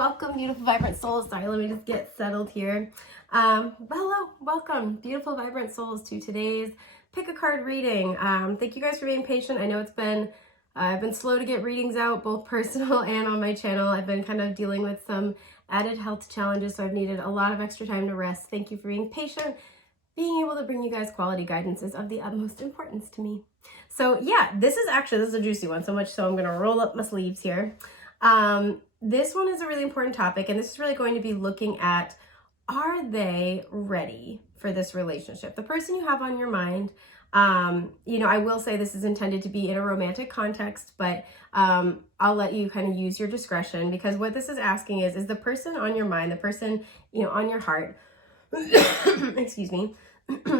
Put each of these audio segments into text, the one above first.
welcome, beautiful, vibrant souls. Sorry, let me just get settled here. Hello, welcome, beautiful, vibrant souls, to today's pick a card reading. Thank you guys for being patient. I know it's been, I've been slow to get readings out, both personal and on my channel. I've been kind of dealing with some added health challenges, so I've needed a lot of extra time to rest. Thank you for being patient. Being able to bring you guys quality guidance is of the utmost importance to me. So yeah, this is a juicy one, so much so I'm gonna roll up my sleeves here. This one is a really important topic, and this is really going to be looking at, are they ready for this relationship? The person you have on your mind, I will say this is intended to be in a romantic context, but I'll let you kind of use your discretion, because what this is asking is the person on your mind, the person, on your heart, excuse me,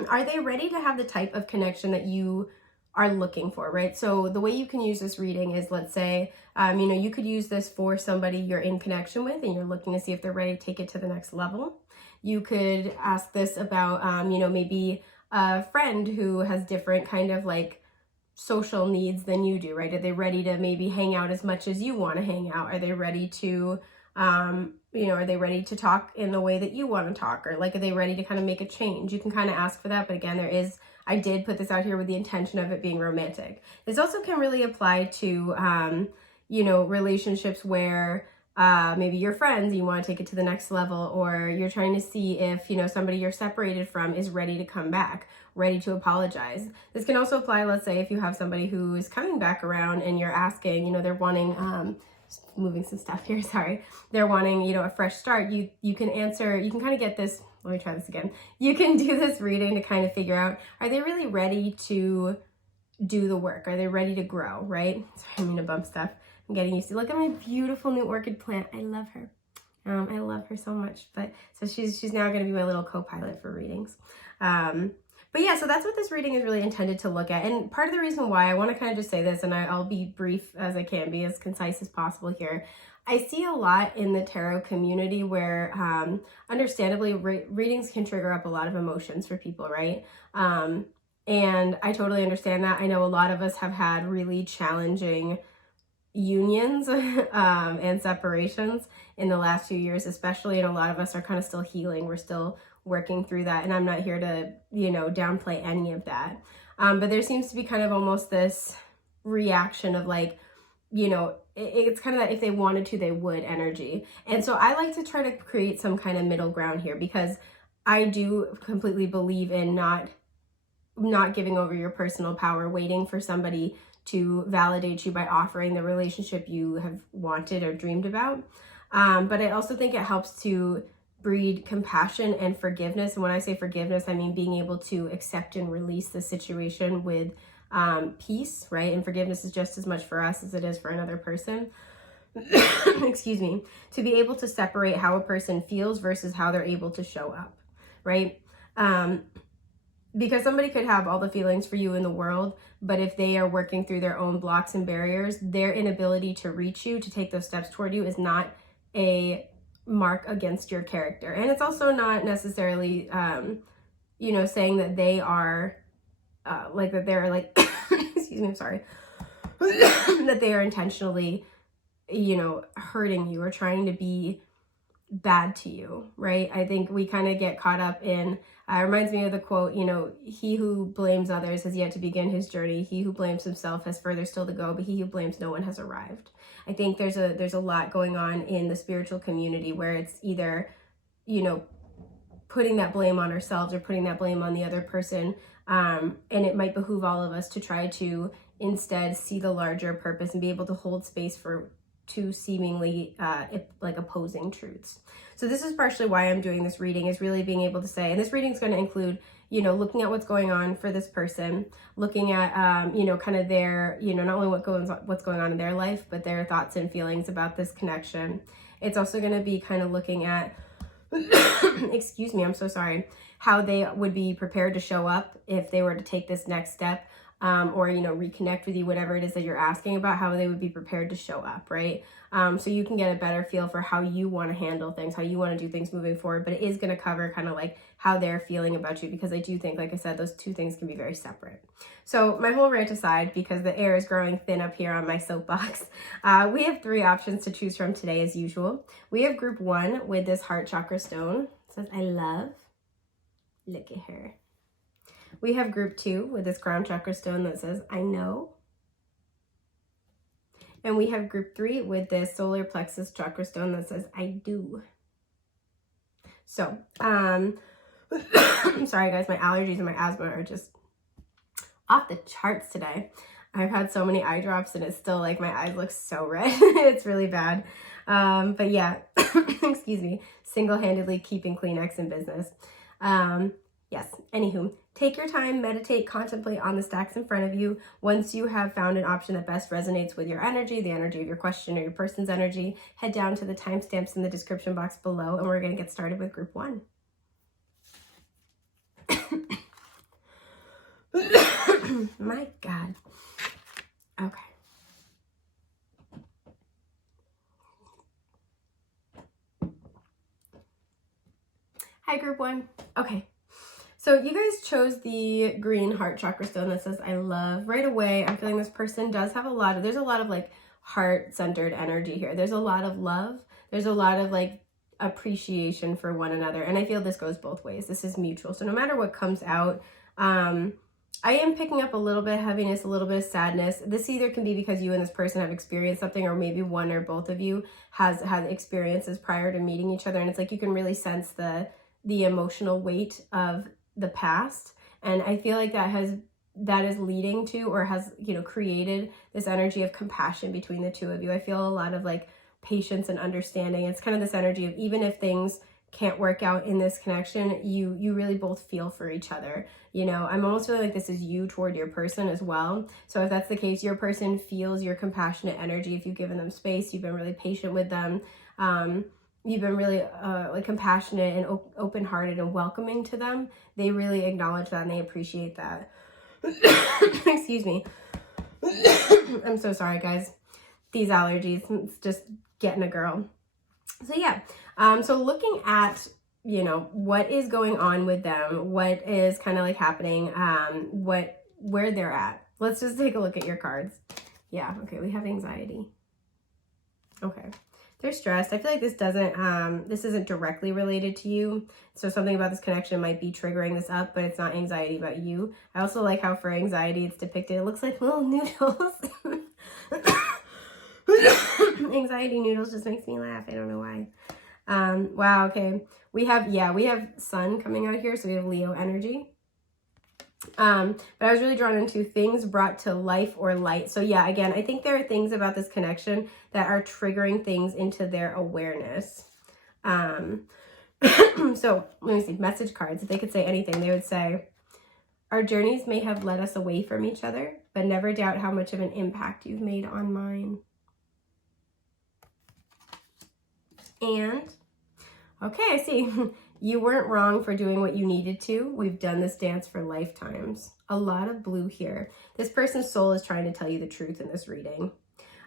are they ready to have the type of connection that you are looking for, right? So the way you can use this reading is, let's say, you could use this for somebody you're in connection with and you're looking to see if they're ready to take it to the next level. You could ask this about, maybe a friend who has different kind of like social needs than you do, right? Are they ready to maybe hang out as much as you want to hang out? Are they ready to, are they ready to talk in the way that you want to talk? Or like, are they ready to kind of make a change? You can kind of ask for that. But again, I did put this out here with the intention of it being romantic. This also can really apply to, relationships where maybe you're friends, you want to take it to the next level, or you're trying to see if, somebody you're separated from is ready to come back, ready to apologize. This can also apply, let's say, if you have somebody who is coming back around and you're asking, they're wanting, just moving some stuff here, sorry. They're wanting, a fresh start. You can answer, you can kind of get this, let me try this again. You can do this reading to kind of figure out, are they really ready to do the work? Are they ready to grow, right? Sorry, I'm gonna bump stuff. I'm getting used to, look at my beautiful new orchid plant. I love her. I love her so much. But so she's now going to be my little co-pilot for readings. But yeah, so that's what this reading is really intended to look at. And part of the reason why I want to kind of just say this, and I'll be brief as I can, be as concise as possible here. I see a lot in the tarot community where, understandably, readings can trigger up a lot of emotions for people, right? And I totally understand that. I know a lot of us have had really challenging unions and separations in the last few years, especially, and a lot of us are kind of still healing. We're still working through that, and I'm not here to downplay any of that, but there seems to be kind of almost this reaction of like, it's kind of that if they wanted to, they would energy. And so I like to try to create some kind of middle ground here, because I do completely believe in not giving over your personal power, waiting for somebody to validate you by offering the relationship you have wanted or dreamed about. But I also think it helps to breed compassion and forgiveness. And when I say forgiveness, I mean being able to accept and release the situation with peace, right? And forgiveness is just as much for us as it is for another person. Excuse me. To be able to separate how a person feels versus how they're able to show up, right? Because somebody could have all the feelings for you in the world, but if they are working through their own blocks and barriers, their inability to reach you, to take those steps toward you, is not a mark against your character. And it's also not necessarily, saying that they are, that they're like, excuse me, I'm sorry, that they are intentionally, hurting you or trying to be bad to you, right? I think we kind of get caught up in, it reminds me of the quote, he who blames others has yet to begin his journey. He who blames himself has further still to go, but he who blames no one has arrived. I think there's a lot going on in the spiritual community where it's either, putting that blame on ourselves or putting that blame on the other person. And it might behoove all of us to try to instead see the larger purpose and be able to hold space for two seemingly like opposing truths. So this is partially why I'm doing this reading, is really being able to say, and this reading is going to include, looking at what's going on for this person, looking at, kind of their, not only what's going on in their life, but their thoughts and feelings about this connection. It's also going to be kind of looking at, excuse me, I'm so sorry, how they would be prepared to show up if they were to take this next step. or, you know, reconnect with you, whatever it is that you're asking about, how they would be prepared to show up, right? So you can get a better feel for how you want to handle things, how you want to do things moving forward, but it is going to cover kind of like how they're feeling about you, because I do think, like I said, those two things can be very separate. So my whole rant aside, because the air is growing thin up here on my soapbox, we have 3 options to choose from today as usual. We have group 1 with this heart chakra stone. It says, I love. Look at her. We have group 2 with this crown chakra stone that says, I know. And we have group 3 with this solar plexus chakra stone that says, I do. So, I'm sorry guys, my allergies and my asthma are just off the charts today. I've had so many eye drops and it's still like my eyes look so red. It's really bad. But yeah, excuse me, single-handedly keeping Kleenex in business. Yes, anywho, take your time, meditate, contemplate on the stacks in front of you. Once you have found an option that best resonates with your energy, the energy of your question or your person's energy, head down to the timestamps in the description box below, and we're going to get started with group 1. My God. Okay. Hi, group 1. Okay. So you guys chose the green heart chakra stone that says, I love. Right away, I'm feeling this person does have there's a lot of like heart-centered energy here. There's a lot of love. There's a lot of like appreciation for one another. And I feel this goes both ways. This is mutual. So no matter what comes out, I am picking up a little bit of heaviness, a little bit of sadness. This either can be because you and this person have experienced something, or maybe one or both of you has had experiences prior to meeting each other. And it's like you can really sense the emotional weight of the past, and I feel like that is leading to, or has, you know, created this energy of compassion between the two of you. I feel a lot of like patience and understanding. It's kind of this energy of, even if things can't work out in this connection, you really both feel for each other. You know, I'm almost feeling like this is you toward your person as well. So if that's the case, your person feels your compassionate energy. If you've given them space, you've been really patient with them, you've been really like compassionate and open-hearted and welcoming to them. They really acknowledge that and they appreciate that. Excuse me. I'm so sorry, guys. These allergies, it's just getting a girl. So yeah, so looking at, you know, what is going on with them, what is kind of like happening, where they're at. Let's just take a look at your cards. Yeah, okay, we have anxiety. Okay. They're stressed. I feel like this isn't directly related to you. So something about this connection might be triggering this up, but it's not anxiety about you. I also like how for anxiety it's depicted, it looks like little noodles. Anxiety noodles just makes me laugh. I don't know why. Wow, okay. We have sun coming out here, so we have Leo energy. But I was really drawn into things brought to life or light. So yeah, again, I think there are things about this connection that are triggering things into their awareness. So let me see, message cards. If they could say anything, they would say, our journeys may have led us away from each other, but never doubt how much of an impact you've made on mine. And, okay, I see. You weren't wrong for doing what you needed to. We've done this dance for lifetimes. A lot of blue here. This person's soul is trying to tell you the truth in this reading.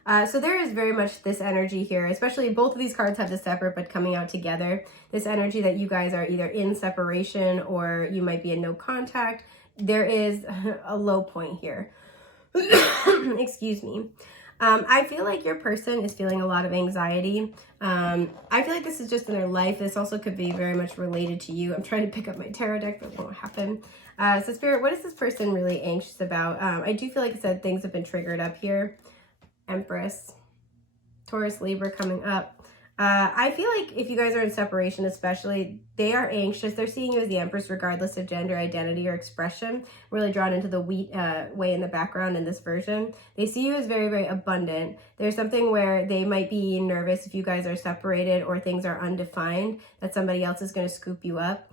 So there is very much this energy here, especially both of these cards have the separate but coming out together. This energy that you guys are either in separation or you might be in no contact. There is a low point here. Excuse me. I feel like your person is feeling a lot of anxiety. I feel like this is just in their life. This also could be very much related to you. I'm trying to pick up my tarot deck, but it won't happen. So Spirit, what is this person really anxious about? I do feel like I said things have been triggered up here. Empress, Taurus, Libra coming up. I feel like if you guys are in separation especially, they are anxious. They're seeing you as the Empress regardless of gender, identity, or expression. Really drawn into the wheat way in the background in this version. They see you as very, very abundant. There's something where they might be nervous if you guys are separated or things are undefined, that somebody else is going to scoop you up.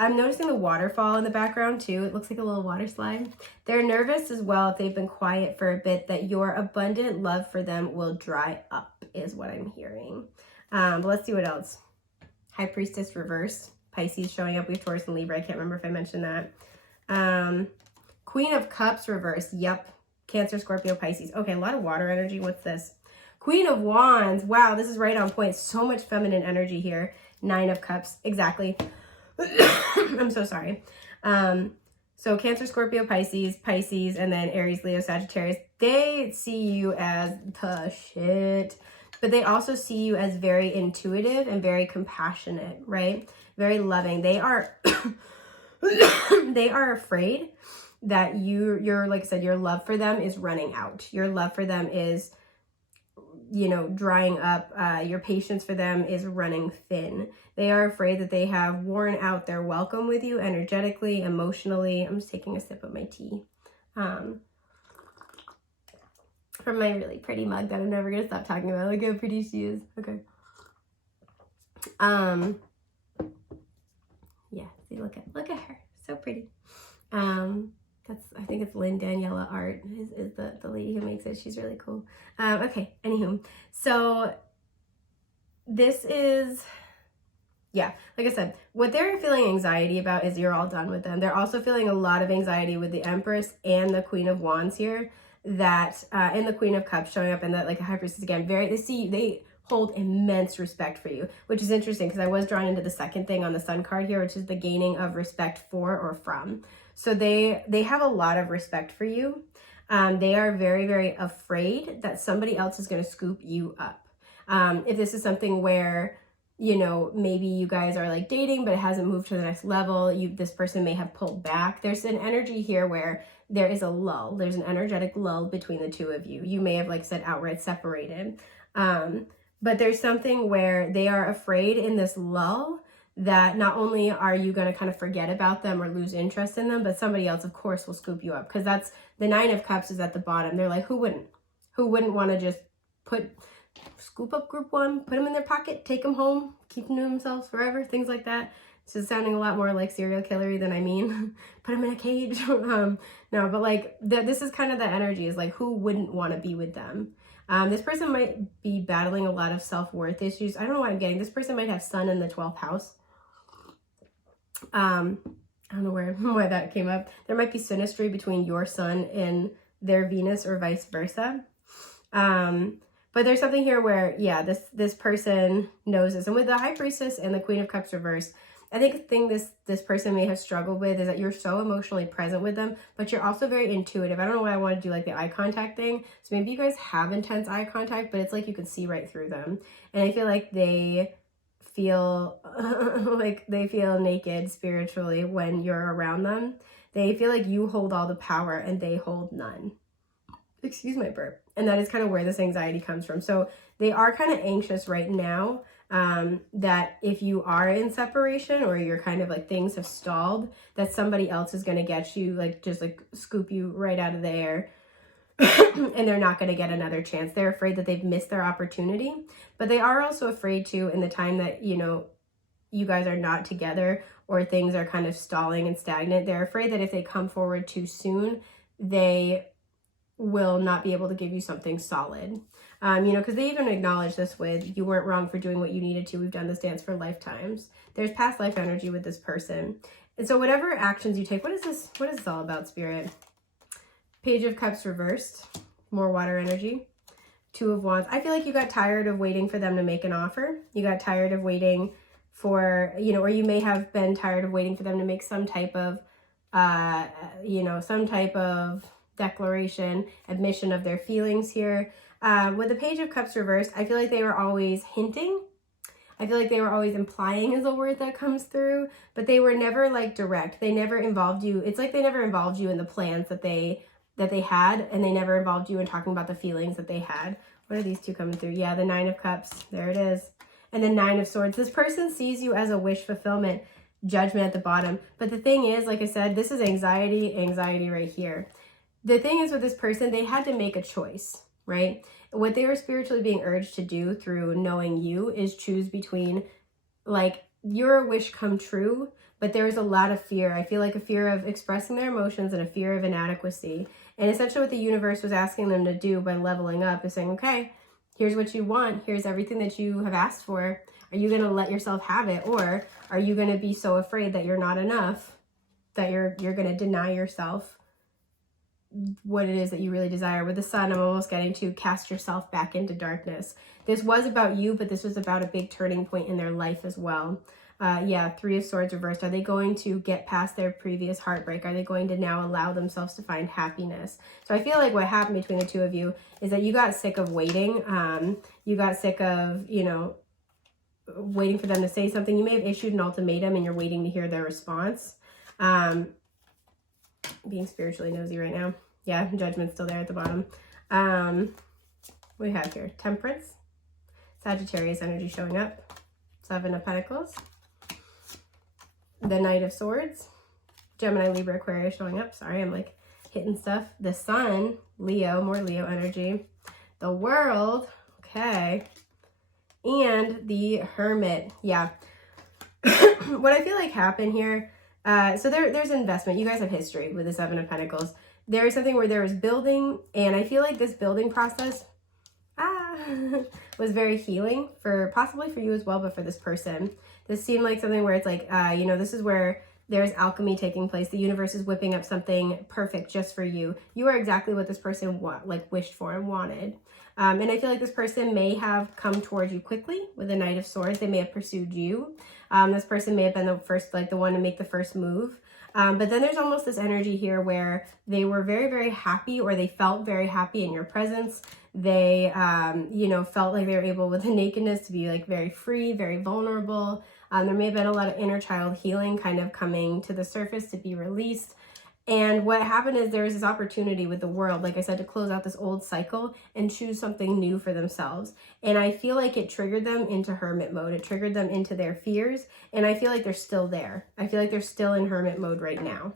I'm noticing the waterfall in the background too. It looks like a little water slide. They're nervous as well if they've been quiet for a bit that your abundant love for them will dry up is what I'm hearing. But let's see what else. High Priestess reversed. Pisces showing up. We have Taurus and Libra. I can't remember if I mentioned that. Queen of Cups reversed. Yep. Cancer, Scorpio, Pisces. Okay, a lot of water energy. What's this? Queen of Wands. Wow, this is right on point. So much feminine energy here. 9 of Cups. Exactly. I'm so sorry. So Cancer, Scorpio, Pisces, and then Aries, Leo, Sagittarius. They see you as the shit. But they also see you as very intuitive and very compassionate, right? Very loving. They are they are afraid that you're like I said, your love for them is running out. Your love for them is, you know, drying up. Your patience for them is running thin. They are afraid that they have worn out their welcome with you energetically, emotionally. I'm just taking a sip of my tea. From my really pretty mug that I'm never gonna stop talking about. Look how pretty she is. Okay. Yeah, see, look at her. So pretty. I think it's Lynn Daniela Art is the lady who makes it. She's really cool. Okay, anywho. So this is, yeah, like I said, what they're feeling anxiety about is you're all done with them. They're also feeling a lot of anxiety with the Empress and the Queen of Wands here, that and the Queen of Cups showing up, and that like a High Priestess again. They hold immense respect for you, which is interesting because I was drawn into the second thing on the Sun card here, which is the gaining of respect for or from. So they have a lot of respect for you. They are very, very afraid that somebody else is going to scoop you up. If this is something where, you know, maybe you guys are like dating, but it hasn't moved to the next level, this person may have pulled back. There's an energy here where there is a lull. There's an energetic lull between the two of you. You may have, like said, outright separated. But there's something where they are afraid in this lull that not only are you going to kind of forget about them or lose interest in them, but somebody else, of course, will scoop you up. Because that's the 9 of Cups is at the bottom. They're like, who wouldn't want to just scoop up group 1, put them in their pocket, take them home, keep them to themselves forever, things like that. This is sounding a lot more like serial killery than I mean. Put them in a cage. No, but like this is kind of the energy, is like, who wouldn't want to be with them? This person might be battling a lot of self-worth issues. I don't know why I'm getting. This person might have Sun in the 12th house. I don't know why that came up. There might be synastry between your Sun and their Venus or vice versa. But there's something here where, yeah, this person knows this. And with the High Priestess and the Queen of Cups reversed, I think the thing this person may have struggled with is that you're so emotionally present with them, but you're also very intuitive. I don't know why I want to do like the eye contact thing. So maybe you guys have intense eye contact, but it's like you can see right through them. And I feel like they feel like they feel naked spiritually when you're around them. They feel like you hold all the power and they hold none. Excuse my burp. And that is kind of where this anxiety comes from. So they are kind of anxious right now, that if you are in separation or you're kind of like things have stalled, that somebody else is going to get you, like just like scoop you right out of the air and they're not going to get another chance. They're afraid that they've missed their opportunity, but they are also afraid to, in the time that, you know, you guys are not together or things are kind of stalling and stagnant, they're afraid that if they come forward too soon, they will not be able to give you something solid. You know, because they even acknowledge this with, you weren't wrong for doing what you needed to. We've done this dance for lifetimes. There's past life energy with this person. And so whatever actions you take, what is this all about, Spirit? Page of Cups reversed, more water energy. 2 of Wands. I feel like you got tired of waiting for them to make an offer. You got tired of waiting for, you know, or you may have been tired of waiting for them to make some type of, you know, some type of declaration, admission of their feelings here. With the Page of Cups reversed, I feel like they were always hinting. I feel like they were always implying is a word that comes through, but they were never like direct. They never involved you. It's like they never involved you in the plans that they had, and they never involved you in talking about the feelings that they had. What are these two coming through? Yeah, the 9 of Cups. There it is. And the 9 of Swords. This person sees you as a wish fulfillment, Judgment at the bottom. But the thing is, like I said, this is anxiety right here. The thing is with this person, they had to make a choice, right? What they were spiritually being urged to do through knowing you is choose between, like, your wish come true, but there's a lot of fear. I feel like a fear of expressing their emotions and a fear of inadequacy. And essentially what the universe was asking them to do by leveling up is saying, okay, here's what you want. Here's everything that you have asked for. Are you going to let yourself have it? Or are you going to be so afraid that you're not enough that you're going to deny yourself what it is that you really desire. With the Sun, I'm almost getting to cast yourself back into darkness. This was about you, but this was about a big turning point in their life as well. Yeah, Three of Swords reversed. Are they going to get past their previous heartbreak? Are they going to now allow themselves to find happiness? So I feel like what happened between the two of you is that you got sick of waiting. You got sick of, you know, waiting for them to say something. You may have issued an ultimatum and you're waiting to hear their response. Being spiritually nosy right now. Yeah, Judgment's still there at the bottom. What do we have here? Temperance. Sagittarius energy showing up. Seven of Pentacles. The Knight of Swords. Gemini, Libra, Aquarius showing up. Sorry, I'm like hitting stuff. The Sun, Leo, more Leo energy. The World, okay. And the Hermit, yeah. What I feel like happened here, so there's investment. You guys have history with the Seven of Pentacles. There is something where there was building, and I feel like this building process was very healing for possibly for you as well, but for this person. This seemed like something where it's like, you know, this is where there's alchemy taking place. The universe is whipping up something perfect just for you. You are exactly what this person wished for and wanted. And I feel like this person may have come towards you quickly with the Knight of Swords. They may have pursued you. This person may have been the first, like the one to make the first move. But then there's almost this energy here where they were very, very happy, or they felt very happy in your presence. They, you know, felt like they were able with the nakedness to be like very free, very vulnerable. There may have been a lot of inner child healing kind of coming to the surface to be released. And what happened is there was this opportunity with the World, like I said, to close out this old cycle and choose something new for themselves. And I feel like it triggered them into hermit mode. It triggered them into their fears. And I feel like they're still there. I feel like they're still in hermit mode right now.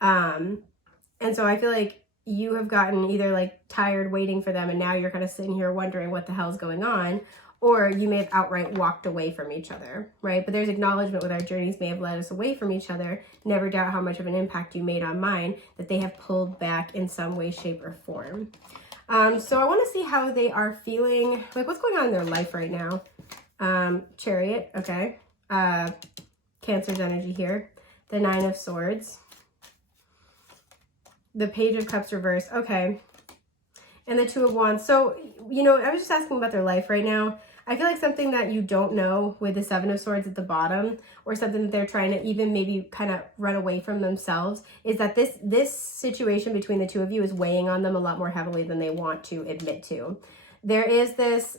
And so I feel like you have gotten either like tired waiting for them, and now you're kind of sitting here wondering what the hell's going on. Or you may have outright walked away from each other, right? But there's acknowledgement with our journeys may have led us away from each other. Never doubt how much of an impact you made on mine, that they have pulled back in some way, shape, or form. So I want to see how they are feeling, like what's going on in their life right now. Chariot, okay. Cancer's energy here. The Nine of Swords. The Page of Cups reversed, okay. And the Two of Wands. So, you know, I was just asking about their life right now. I feel like something that you don't know with the Seven of Swords at the bottom, or something that they're trying to even maybe kind of run away from themselves, is that this situation between the two of you is weighing on them a lot more heavily than they want to admit to. There is this,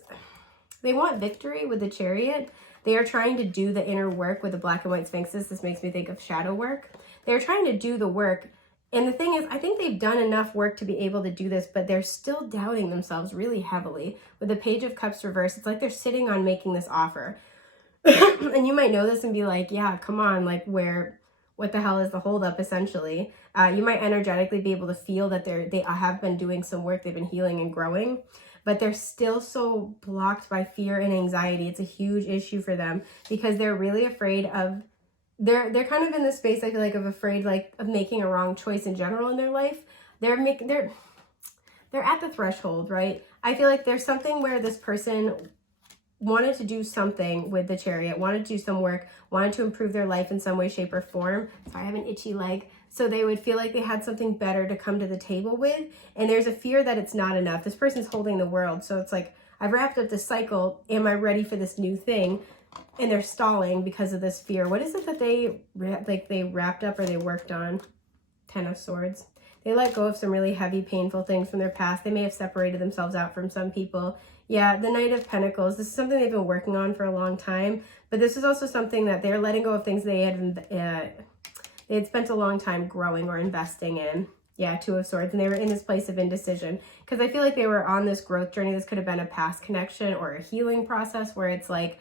they want victory with the Chariot. They are trying to do the inner work with the Black and White Sphinxes. This makes me think of shadow work. They're trying to do the work. And the thing is, I think they've done enough work to be able to do this, but they're still doubting themselves really heavily. With the Page of Cups reversed, it's like they're sitting on making this offer. And you might know this and be like, yeah, come on, like what the hell is the holdup, essentially? You might energetically be able to feel that they have been doing some work, they've been healing and growing, but they're still so blocked by fear and anxiety. It's a huge issue for them because they're really afraid of, they're kind of in this space, I feel like, of afraid like of making a wrong choice in general in their life. They're at the threshold, right? I feel like there's something where this person wanted to do something with the Chariot, wanted to do some work, wanted to improve their life in some way, shape, or form. Sorry, I have an itchy leg. So they would feel like they had something better to come to the table with. And there's a fear that it's not enough. This person's holding the world. So it's like, I've wrapped up this cycle. Am I ready for this new thing? And they're stalling because of this fear. What is it that they wrapped up or they worked on? Ten of Swords. They let go of some really heavy, painful things from their past. They may have separated themselves out from some people. Yeah, the Knight of Pentacles. This is something they've been working on for a long time. But this is also something that they're letting go of things they had spent a long time growing or investing in. Yeah, Two of Swords. And they were in this place of indecision. Because I feel like they were on this growth journey. This could have been a past connection or a healing process where it's like,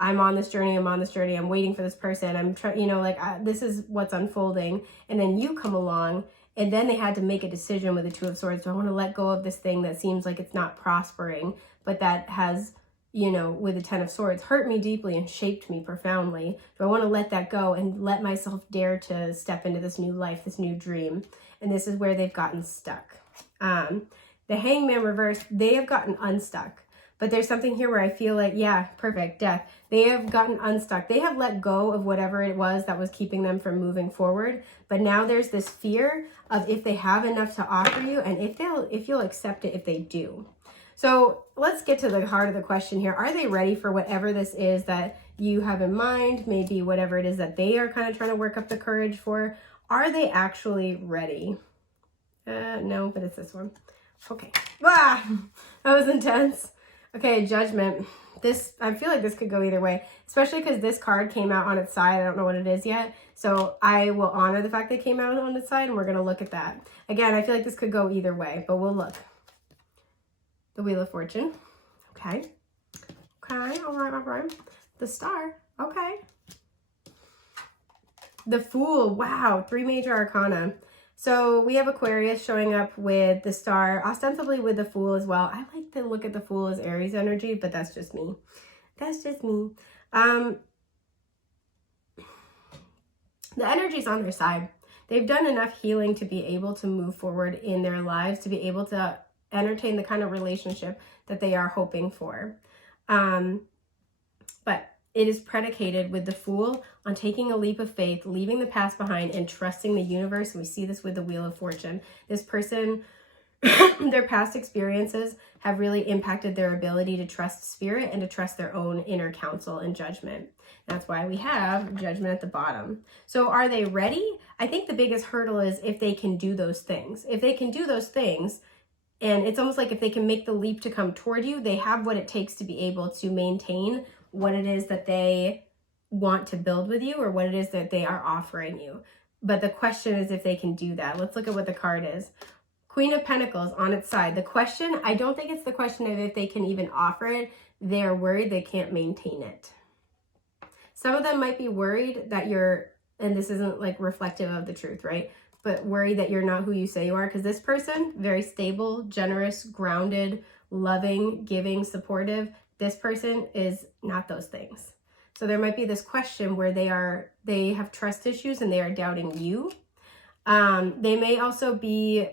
I'm on this journey, I'm waiting for this person, I'm trying, you know, like this is what's unfolding. And then you come along, and then they had to make a decision with the Two of Swords. Do I want to let go of this thing that seems like it's not prospering, but that has, you know, with the Ten of Swords, hurt me deeply and shaped me profoundly? Do I want to let that go and let myself dare to step into this new life, this new dream? And this is where they've gotten stuck. The Hangman reversed, they have gotten unstuck. But there's something here where I feel like, yeah, perfect, death. They have gotten unstuck. They have let go of whatever it was that was keeping them from moving forward. But now there's this fear of if they have enough to offer you and if you'll accept it if they do. So let's get to the heart of the question here. Are they ready for whatever this is that you have in mind? Maybe whatever it is that they are kind of trying to work up the courage for. Are they actually ready? No, but it's this one. Okay. Ah, that was intense. Okay, Judgment. This, I feel like this could go either way, especially because this card came out on its side. I don't know what it is yet. So I will honor the fact that it came out on its side, and we're going to look at that. Again, I feel like this could go either way, but we'll look. The Wheel of Fortune. Okay. Okay. All right. All right. The Star. Okay. The Fool. Wow. 3 major arcana. So we have Aquarius showing up with the Star, ostensibly with the Fool as well. I like to look at the Fool as Aries energy, but that's just me. That's just me. The energy's on their side. They've done enough healing to be able to move forward in their lives, to be able to entertain the kind of relationship that they are hoping for. But it is predicated with the Fool on taking a leap of faith, leaving the past behind, and trusting the universe. And we see this with the Wheel of Fortune. This person, their past experiences have really impacted their ability to trust spirit and to trust their own inner counsel and judgment. That's why we have Judgment at the bottom. So are they ready? I think the biggest hurdle is if they can do those things. If they can do those things, and it's almost like if they can make the leap to come toward you, they have what it takes to be able to maintain what it is that they want to build with you or what it is that they are offering you. But the question is if they can do that. Let's look at what the card is. Queen of Pentacles on its side. The question, I don't think it's the question of if they can even offer it. They're worried they can't maintain it. Some of them might be worried that you're, and this isn't like reflective of the truth, right? But worried that you're not who you say you are, because this person, very stable, generous, grounded, loving, giving, supportive. This person is not those things. So there might be this question where they have trust issues and they are doubting you. They may also be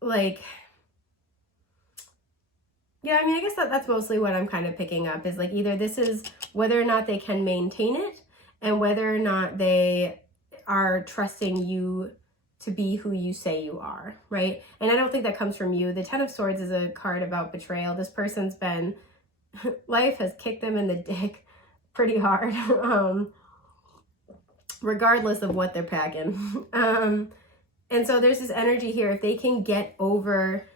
like, yeah, I mean, I guess that's mostly what I'm kind of picking up is like either this is whether or not they can maintain it and whether or not they are trusting you to be who you say you are, right? And I don't think that comes from you. The Ten of Swords is a card about betrayal. This person's been, life has kicked them in the dick pretty hard, regardless of what they're packing. And so there's this energy here. If they can get over,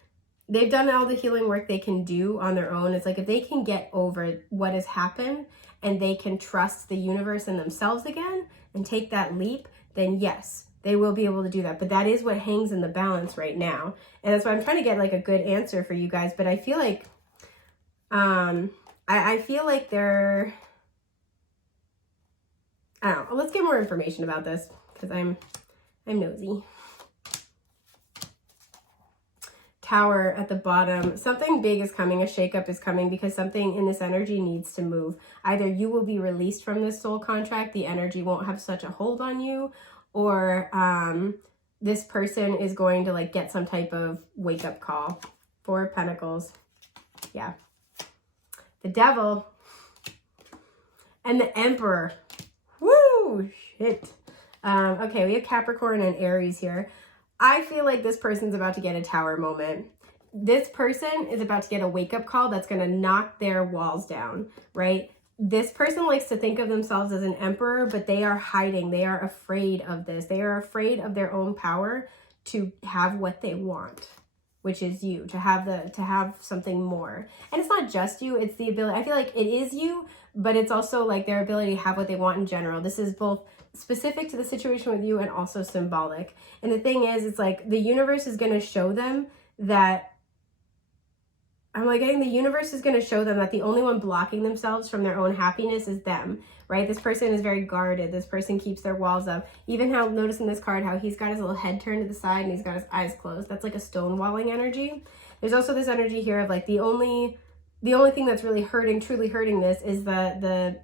they've done all the healing work they can do on their own. It's like if they can get over what has happened and they can trust the universe and themselves again and take that leap, then yes, they will be able to do that. But that is what hangs in the balance right now. And that's why I'm trying to get like a good answer for you guys. But I feel like, I feel like they're, I don't know. Let's get more information about this because I'm nosy. Tower at the bottom. Something big is coming. A shakeup is coming because something in this energy needs to move. Either you will be released from this soul contract, the energy won't have such a hold on you, or this person is going to like get some type of wake up call. 4 of Pentacles. Yeah. The Devil and the Emperor. Woo! Shit. Okay, we have Capricorn and Aries here. I feel like this person's about to get a tower moment. This person is about to get a wake-up call that's going to knock their walls down, right? This person likes to think of themselves as an emperor, but they are hiding. They are afraid of this. They are afraid of their own power to have what they want, which is you, to have something more. And it's not just you, it's the ability. I feel like it is you, but it's also like their ability to have what they want in general. This is both specific to the situation with you and also symbolic. And the thing is, it's like the universe is going to show them that, I'm like getting the universe is going to show them that the only one blocking themselves from their own happiness is them, right? This person is very guarded. This person keeps their walls up. Even how, notice in this card, how he's got his little head turned to the side and he's got his eyes closed. That's like a stonewalling energy. There's also this energy here of like the only thing that's really hurting, truly hurting this is the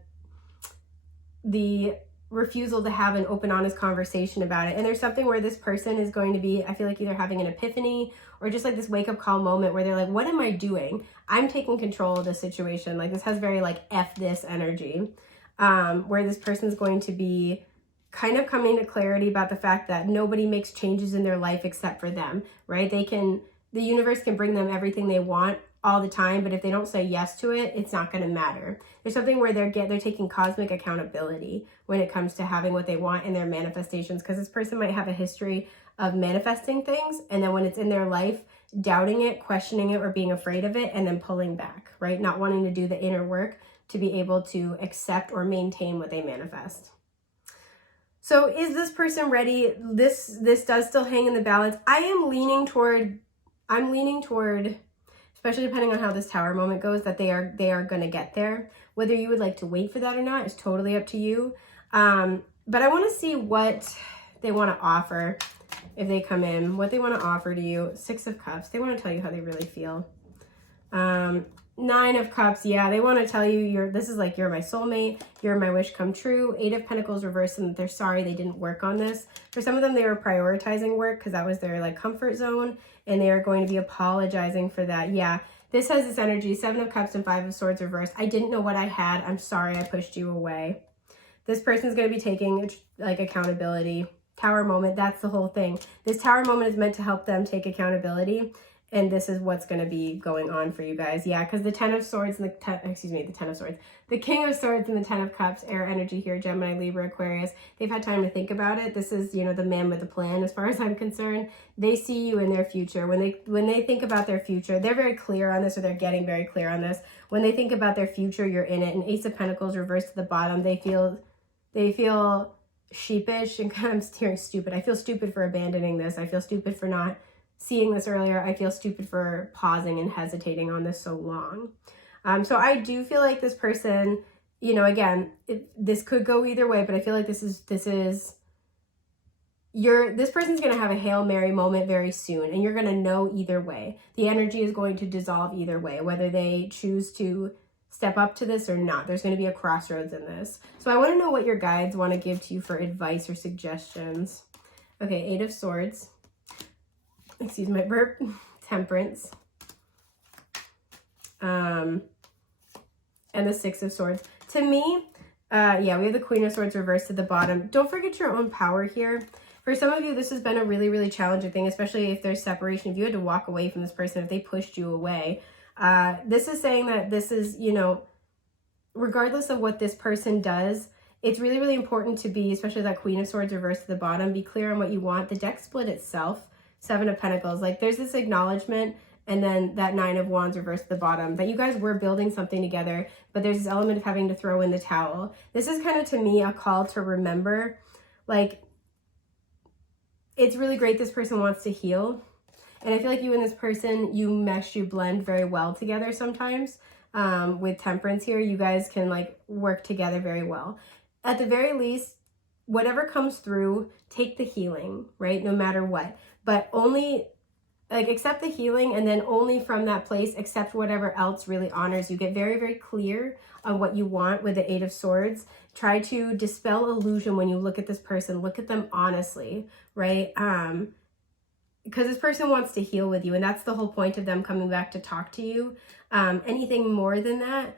refusal to have an open, honest conversation about it. And there's something where this person is going to be, I feel like either having an epiphany or just like this wake up call moment where they're like, what am I doing? I'm taking control of the situation. Like this has very like F this energy, where this person's going to be kind of coming to clarity about the fact that nobody makes changes in their life except for them, right? The universe can bring them everything they want all the time, but if they don't say yes to it, it's not going to matter. There's something where they're taking cosmic accountability when it comes to having what they want in their manifestations, because this person might have a history of manifesting things, and then when it's in their life, doubting it, questioning it, or being afraid of it, and then pulling back, right? Not wanting to do the inner work to be able to accept or maintain what they manifest. So is this person ready? This does still hang in the balance. I'm leaning toward, especially depending on how this Tower moment goes, that they are going to get there. Whether you would like to wait for that or not is totally up to you. But I want to see what they want to offer if they come in, what they want to offer to you. 6 of Cups. They want to tell you how they really feel. 9 of Cups, yeah, they want to tell you this is like, you're my soulmate, you're my wish come true. 8 of Pentacles reversed, and they're sorry they didn't work on this. For some of them, they were prioritizing work because that was their like comfort zone, and they are going to be apologizing for that. Yeah, this has this energy, 7 of Cups and 5 of Swords reversed. I didn't know what I had. I'm sorry I pushed you away. This person's going to be taking like accountability. Tower moment, that's the whole thing. This Tower moment is meant to help them take accountability. And this is what's going to be going on for you guys. Yeah, because the 10 of Swords and the 10 of Swords. The King of Swords and the 10 of Cups, air energy here, Gemini, Libra, Aquarius. They've had time to think about it. This is, the man with the plan as far as I'm concerned. They see you in their future. When they think about their future, they're very clear on this, or they're getting very clear on this. When they think about their future, you're in it. And Ace of Pentacles reversed to the bottom. They feel sheepish, and kind of hearing stupid. I feel stupid for abandoning this. I feel stupid for not seeing this earlier. I feel stupid for pausing and hesitating on this so long. So I do feel like this person, again, this could go either way, but I feel like this person's going to have a Hail Mary moment very soon, and you're going to know either way. The energy is going to dissolve either way, whether they choose to step up to this or not. There's going to be a crossroads in this. So I want to know what your guides want to give to you for advice or suggestions. Okay, 8 of Swords. Excuse my burp. Temperance. And the 6 of Swords. To me, yeah, we have the Queen of Swords reversed to the bottom. Don't forget your own power here. For some of you, this has been a really, really challenging thing, especially if there's separation. If you had to walk away from this person, if they pushed you away, this is saying that this is, regardless of what this person does, it's really, really important to be, especially that Queen of Swords reversed to the bottom, be clear on what you want. The deck split itself. 7 of Pentacles. Like, there's this acknowledgement, and then that 9 of Wands reversed to the bottom, that you guys were building something together, but there's this element of having to throw in the towel. This is kind of, to me, a call to remember, like, it's really great this person wants to heal. And I feel like you and this person, you mesh, you blend very well together sometimes. With Temperance here, you guys can like work together very well. At the very least, whatever comes through, take the healing, right? No matter what. But only like accept the healing, and then only from that place accept whatever else really honors you. Get very, very clear on what you want with the 8 of Swords. Try to dispel illusion when you look at this person. Look at them honestly, right? Because this person wants to heal with you, and that's the whole point of them coming back to talk to you. Anything more than that,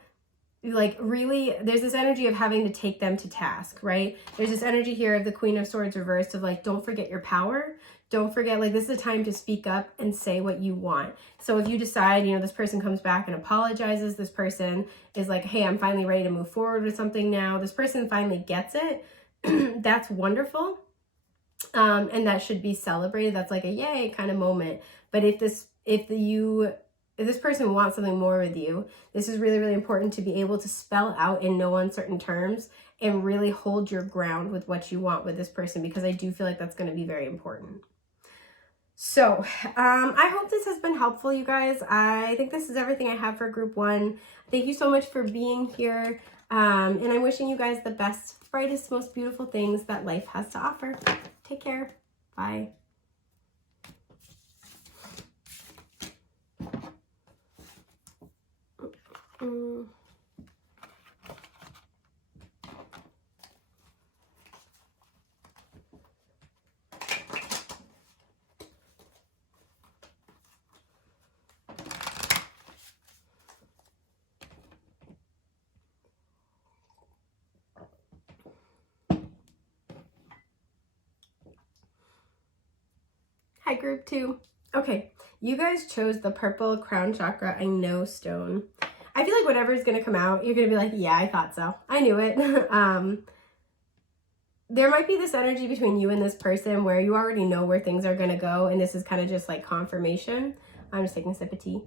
like really, there's this energy of having to take them to task, right? There's this energy here of the Queen of Swords reversed of like, don't forget your power. Don't forget, like, this is a time to speak up and say what you want. So if you decide, this person comes back and apologizes, this person is like, hey, I'm finally ready to move forward with something now. This person finally gets it. That's wonderful. And that should be celebrated. That's like a yay kind of moment. But if this person wants something more with you, this is really, really important to be able to spell out in no uncertain terms and really hold your ground with what you want with this person, because I do feel like that's going to be very important. So I hope this has been helpful, you guys. I think this is everything I have for group 1. Thank you so much for being here. And I'm wishing you guys the best, brightest, most beautiful things that life has to offer. Take care. Bye. Hi, group 2. Okay, you guys chose the purple crown chakra I know stone. I feel like whatever is going to come out, you're going to be like, yeah, I thought so. I knew it. There might be this energy between you and this person where you already know where things are going to go, and this is kind of just like confirmation. I'm just taking a sip of tea.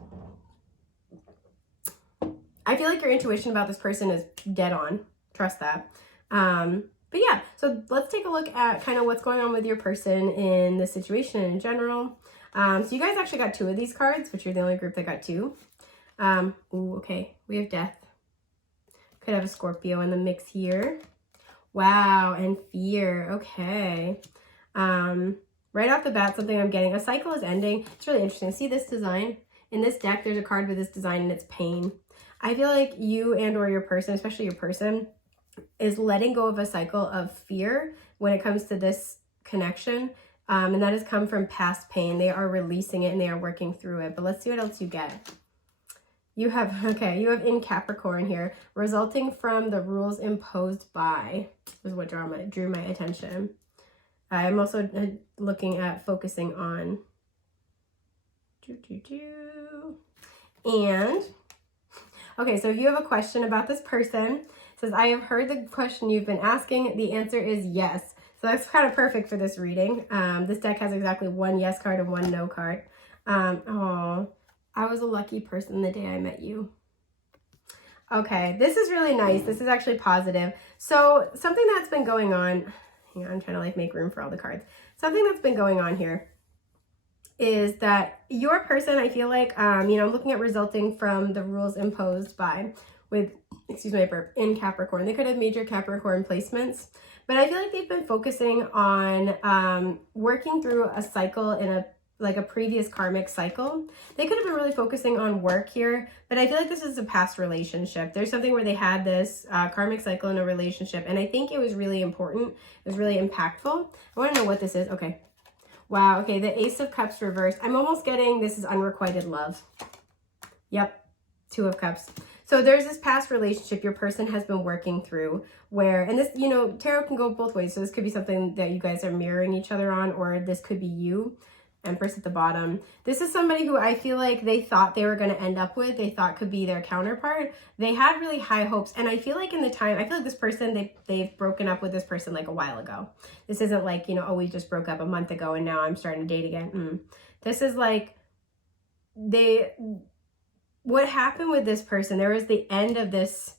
I feel like your intuition about this person is dead on. Trust that. But yeah, so let's take a look at kind of what's going on with your person in the situation in general. So you guys actually got 2 of these cards, but you're the only group that got 2. Ooh, okay, we have death. Could have a Scorpio in the mix here. Wow, and fear, okay. Right off the bat, something I'm getting, a cycle is ending. It's really interesting. See this design? In this deck, there's a card with this design and it's pain. I feel like you and or your person, especially your person, is letting go of a cycle of fear when it comes to this connection. And that has come from past pain. They are releasing it and they are working through it. But let's see what else you get. You have in Capricorn here, resulting from the rules imposed by, is what drew my attention. I'm also looking at focusing on, and, okay, so if you have a question about this person, it says, I have heard the question you've been asking. The answer is yes. So that's kind of perfect for this reading. This deck has exactly 1 yes card and 1 no card. Oh, I was a lucky person the day I met you. Okay, this is really nice. This is actually positive. So something that's been going on, hang on, I'm trying to like make room for all the cards. Something that's been going on here is that your person, I feel like, I'm looking at resulting from the rules imposed by, with, excuse my burp, in Capricorn. They could have major Capricorn placements, but I feel like they've been focusing on working through a cycle in a previous karmic cycle. They could have been really focusing on work here, but I feel like this is a past relationship. There's something where they had this karmic cycle in a relationship, and I think it was really important. It was really impactful. I want to know what this is. Okay. Wow. Okay. The Ace of Cups reversed. I'm almost getting this is unrequited love. Yep. 2 of Cups. So there's this past relationship your person has been working through where, and this, tarot can go both ways. So this could be something that you guys are mirroring each other on, or this could be you. Empress at the bottom. This is somebody who I feel like they thought they were going to end up with. They thought could be their counterpart. They had really high hopes. And I feel like in the time, I feel like this person, they've broken up with this person like a while ago. This isn't like, oh, we just broke up a month ago and now I'm starting to date again. This is like, what happened with this person, there was the end of this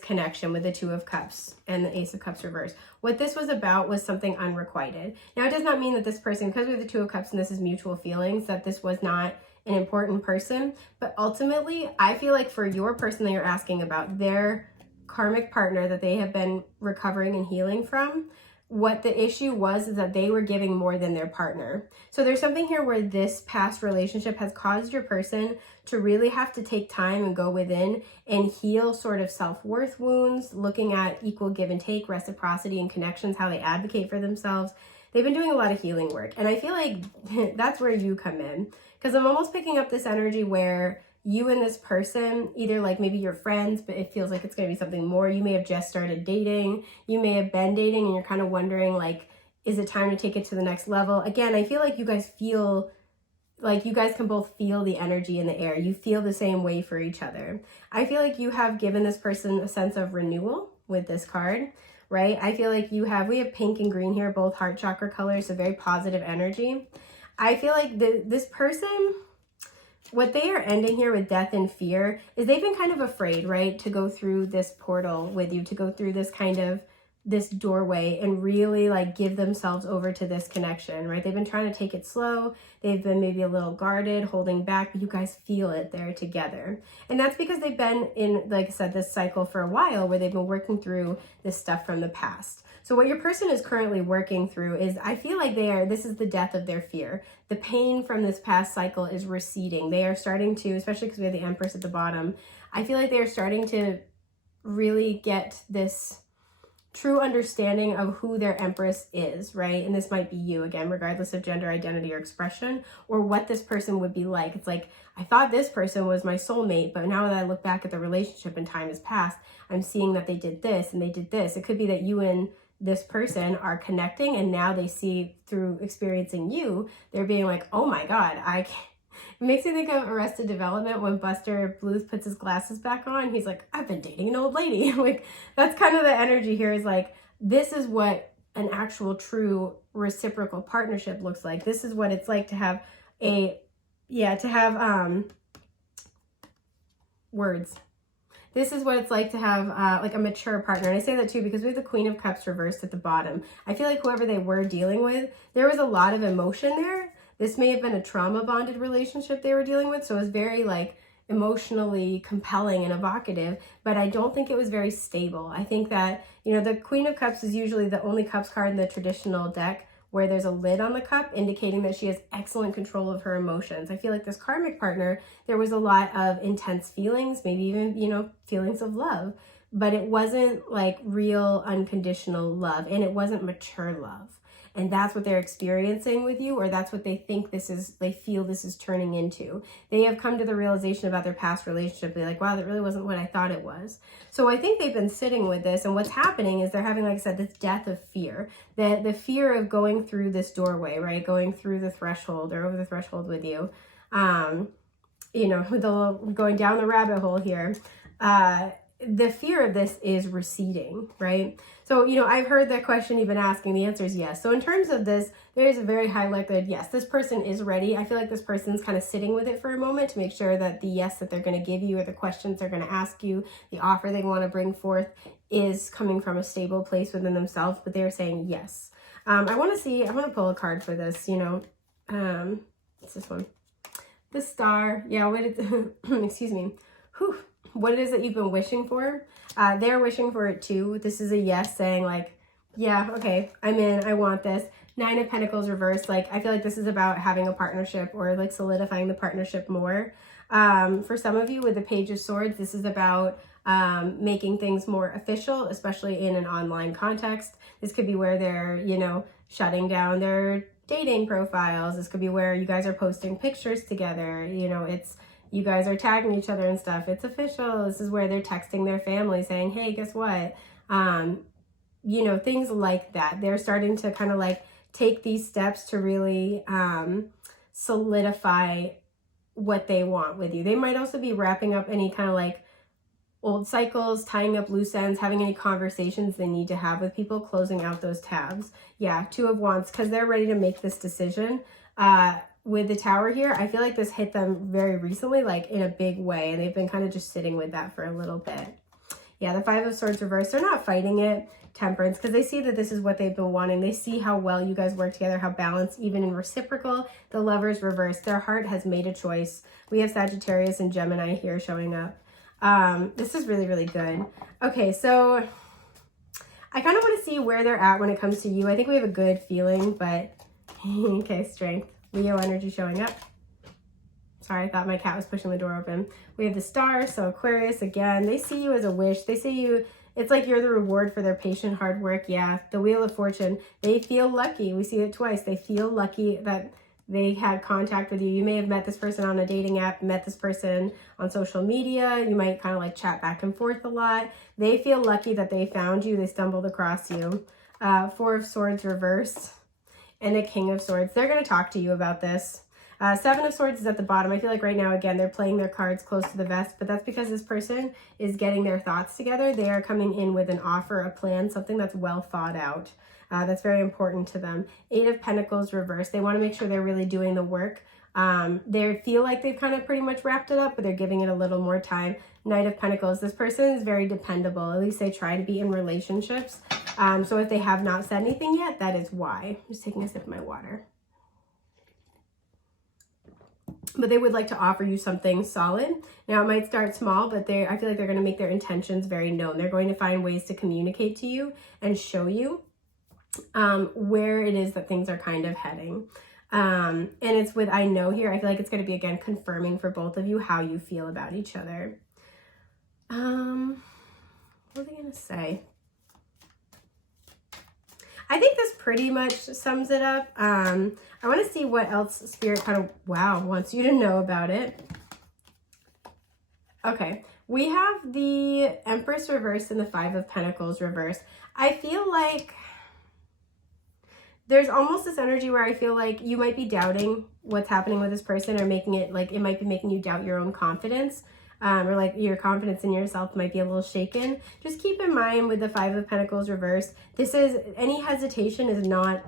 connection with the 2 of Cups and the Ace of Cups reversed. What this was about was something unrequited. Now, it does not mean that this person, because we have the 2 of Cups and this is mutual feelings, that this was not an important person. But ultimately, I feel like for your person that you're asking about, their karmic partner that they have been recovering and healing from, what the issue was is that they were giving more than their partner. So there's something here where this past relationship has caused your person to really have to take time and go within and heal sort of self-worth wounds, looking at equal give and take, reciprocity and connections, how they advocate for themselves. They've been doing a lot of healing work. And I feel like that's where you come in, because I'm almost picking up this energy where you and this person, either like maybe you're friends, but it feels like it's going to be something more. You may have just started dating. You may have been dating and you're kind of wondering, like, is it time to take it to the next level? Again, I feel like you guys feel like you guys can both feel the energy in the air. You feel the same way for each other. I feel like you have given this person a sense of renewal with this card, right? I feel like we have pink and green here, both heart chakra colors, so very positive energy. I feel like this person, what they are ending here with death and fear is they've been kind of afraid, right, to go through this portal with you, to go through this doorway and really like give themselves over to this connection, right? They've been trying to take it slow. They've been maybe a little guarded, holding back, but you guys feel it there together. And that's because they've been in, like I said, this cycle for a while where they've been working through this stuff from the past. So what your person is currently working through is, I feel like this is the death of their fear. The pain from this past cycle is receding. They are starting to, especially because we have the Empress at the bottom, I feel like they are starting to really get this true understanding of who their Empress is, right? And this might be you, again, regardless of gender identity or expression, or what this person would be like. It's like, I thought this person was my soulmate, but now that I look back at the relationship and time has passed, I'm seeing that they did this and they did this. It could be that you and this person are connecting, and now they see through experiencing you, they're being like, oh my God, I can't. It makes me think of Arrested Development when Buster Bluth puts his glasses back on. He's like, I've been dating an old lady. Like, that's kind of the energy here, is like, this is what an actual true reciprocal partnership looks like. This is what it's like to have words. This is what it's like to have like a mature partner. And I say that too because we have the Queen of Cups reversed at the bottom. I feel like whoever they were dealing with, there was a lot of emotion there. This may have been a trauma bonded relationship they were dealing with. So it was very like emotionally compelling and evocative, but I don't think it was very stable. I think that, you know, the Queen of Cups is usually the only cups card in the traditional deck where there's a lid on the cup, indicating that she has excellent control of her emotions. I feel like this karmic partner, there was a lot of intense feelings, maybe even, you know, feelings of love, but it wasn't like real unconditional love, and it wasn't mature love. And that's what they're experiencing with you, or that's what they think this is, they feel this is turning into. They have come to the realization about their past relationship. They're like, wow, that really wasn't what I thought it was. So I think they've been sitting with this, and what's happening is they're having, like I said, this death of fear. The fear of going through this doorway, right? Going through the threshold or over the threshold with you. You know, with going down the rabbit hole here. The fear of this is receding, right? So, you know, I've heard that question you've been asking. The answer is yes. So in terms of this, there is a very high likelihood, yes, this person is ready. I feel like this person's kind of sitting with it for a moment to make sure that the yes that they're going to give you, or the questions they're going to ask you, the offer they want to bring forth is coming from a stable place within themselves, but they're saying yes. I want to pull a card for this, you know, what's this one? The Star. Yeah, excuse me. Whew. What it is that you've been wishing for. They're wishing for it too. This is a yes, saying like, yeah, okay, I'm in, I want this. 9 of Pentacles reversed. Like, I feel like this is about having a partnership, or like solidifying the partnership more. For some of you with the Page of Swords, this is about making things more official, especially in an online context. This could be where they're, you know, shutting down their dating profiles. This could be where you guys are posting pictures together. You know, you guys are tagging each other and stuff. It's official. This is where they're texting their family saying, hey, guess what? You know, things like that. They're starting to kind of like take these steps to really solidify what they want with you. They might also be wrapping up any kind of like old cycles, tying up loose ends, having any conversations they need to have with people, closing out those tabs. Yeah, 2 of Wands, because they're ready to make this decision. With the Tower here, I feel like this hit them very recently, like in a big way, and they've been kind of just sitting with that for a little bit. Yeah, the 5 of Swords reversed, they're not fighting it. Temperance, because they see that this is what they've been wanting. They see how well you guys work together, how balanced, even in reciprocal. The Lovers reversed, their heart has made a choice. We have Sagittarius and Gemini here showing up. This is really, really good. Okay, so I kind of want to see where they're at when it comes to you. I think we have a good feeling, but okay, Strength. Leo energy showing up. Sorry, I thought my cat was pushing the door open. We have the Star, so Aquarius again. They see you as a wish. They see you, it's like you're the reward for their patient hard work. Yeah, the Wheel of Fortune. They feel lucky. We see it twice. They feel lucky that they had contact with you. You may have met this person on a dating app, met this person on social media. You might kind of like chat back and forth a lot. They feel lucky that they found you. They stumbled across you. 4 of Swords reversed. And the King of Swords. They're going to talk to you about this. 7 of Swords is at the bottom. I feel like right now, again, they're playing their cards close to the vest, but that's because this person is getting their thoughts together. They are coming in with an offer, a plan, something that's well thought out. That's very important to them. 8 of Pentacles reversed. They want to make sure they're really doing the work. They feel like they've kind of pretty much wrapped it up, but they're giving it a little more time. Knight of Pentacles. This person is very dependable. At least they try to be in relationships. So if they have not said anything yet, that is why. I'm just taking a sip of my water. But they would like to offer you something solid. Now it might start small, but I feel like they're going to make their intentions very known. They're going to find ways to communicate to you and show you where it is that things are kind of heading. And it's with I know here. I feel like it's going to be, again, confirming for both of you how you feel about each other. What are they going to say? I think this pretty much sums it up. I want to see what else Spirit kind of, wants you to know about it. Okay. We have the Empress reversed and the Five of Pentacles reversed. I feel like there's almost this energy where I feel like you might be doubting what's happening with this person, or making it like, it might be making you doubt your own confidence, or like your confidence in yourself might be a little shaken. Just keep in mind with the Five of Pentacles reversed, this is, any hesitation is not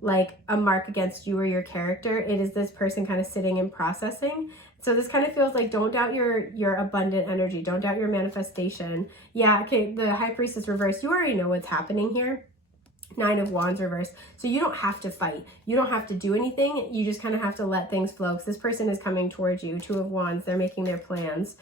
like a mark against you or your character. It is this person kind of sitting and processing. So this kind of feels like, don't doubt your abundant energy. Don't doubt your manifestation. Yeah, okay, the High Priestess reversed, you already know what's happening here. Nine of Wands reversed. So you don't have to fight. You don't have to do anything. You just kind of have to let things flow, because this person is coming towards you. Two of Wands, they're making their plans.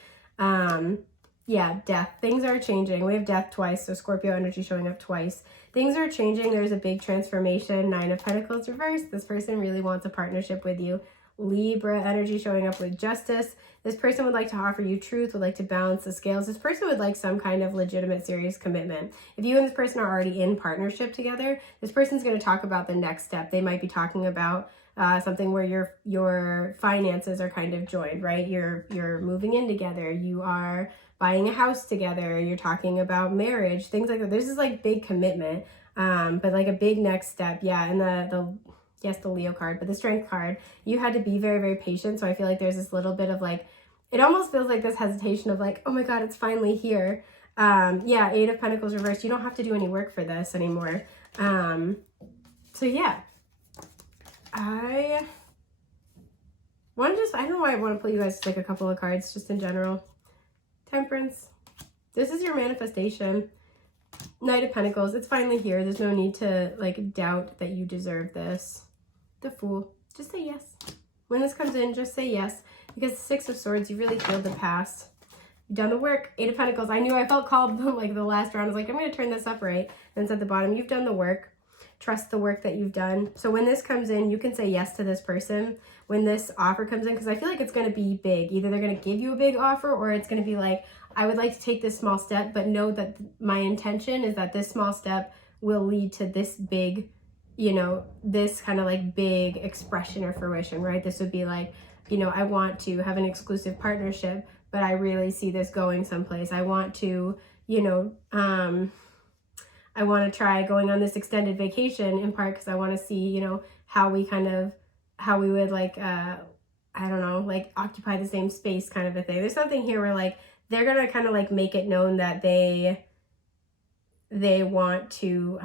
Yeah, death. Things are changing. We have death twice, so Scorpio energy showing up twice. Things are changing. There's a big transformation. Nine of Pentacles reversed. This person really wants a partnership with you. Libra energy showing up with Justice. This person would like to offer you truth, would like to balance the scales. This person would like some kind of legitimate, serious commitment. If you and this person are already in partnership together, this person's going to talk about the next step. They might be talking about something where your finances are kind of joined, right? You're moving in together. You are buying a house together. You're talking about marriage, things like that. This is like big commitment, but like a big next step. Yeah, and the Leo card, but the Strength card, you had to be very, very patient. So I feel like there's this little bit of like, it almost feels like this hesitation of like, oh my God, it's finally here. Yeah, Eight of Pentacles reversed. You don't have to do any work for this anymore. So yeah, I want to just, I don't know why I want to pull you guys like a couple of cards just in general. Temperance. This is your manifestation. Knight of Pentacles. It's finally here. There's no need to like doubt that you deserve this. The Fool. Just say yes. When this comes in, just say yes. Because the Six of Swords, you really healed the past. You've done the work. Eight of Pentacles. I knew I felt called like the last round. I was like, I'm going to turn this up right. And it's at the bottom. You've done the work. Trust the work that you've done. So when this comes in, you can say yes to this person. When this offer comes in, because I feel like it's going to be big. Either they're going to give you a big offer, or it's going to be like, I would like to take this small step, but know that my intention is that this small step will lead to this big, you know, this kind of like big expression or fruition, right? This would be like, you know, I want to have an exclusive partnership, but I really see this going someplace. I want to, you know, I want to try going on this extended vacation, in part because I want to see, you know, how we would like, I don't know, like occupy the same space kind of a thing. There's something here where like, they're going to kind of like make it known that they want to,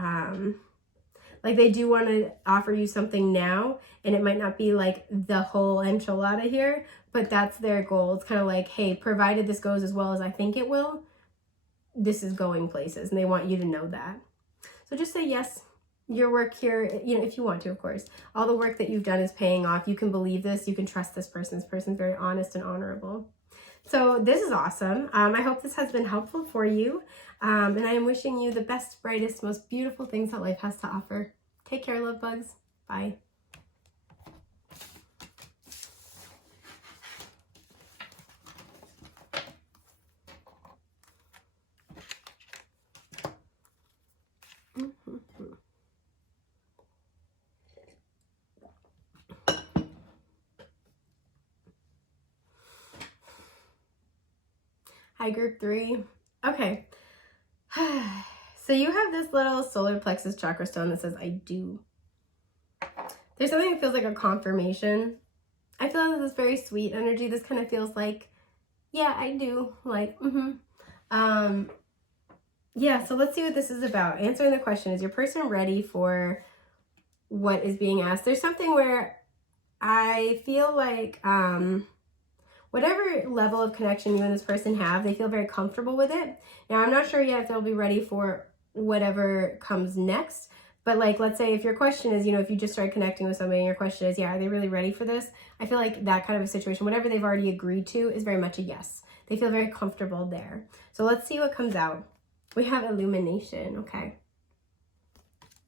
like they do want to offer you something now, and it might not be like the whole enchilada here, but that's their goal. It's kind of like, hey, provided this goes as well as I think it will, this is going places, and they want you to know that. So just say yes. Your work here, you know, if you want to, of course, all the work that you've done is paying off. You can believe this. You can trust this person. This person's very honest and honorable. So this is awesome. I hope this has been helpful for you. And I am wishing you the best, brightest, most beautiful things that life has to offer. Take care, love bugs. Bye. Hi, group 3. Okay. So you have this little solar plexus chakra stone that says, I do. There's something that feels like a confirmation. I feel like this is very sweet energy. This kind of feels like, yeah, I do. Like, yeah, so let's see what this is about. Answering the question, is your person ready for what is being asked? There's something where I feel like, whatever level of connection you and this person have, they feel very comfortable with it. Now, I'm not sure yet if they'll be ready for whatever comes next, but like, let's say if your question is, you know, if you just start connecting with somebody and your question is, yeah, are they really ready for this? I feel like that kind of a situation, whatever they've already agreed to, is very much a yes. They feel very comfortable there. So let's see what comes out. We have illumination, okay.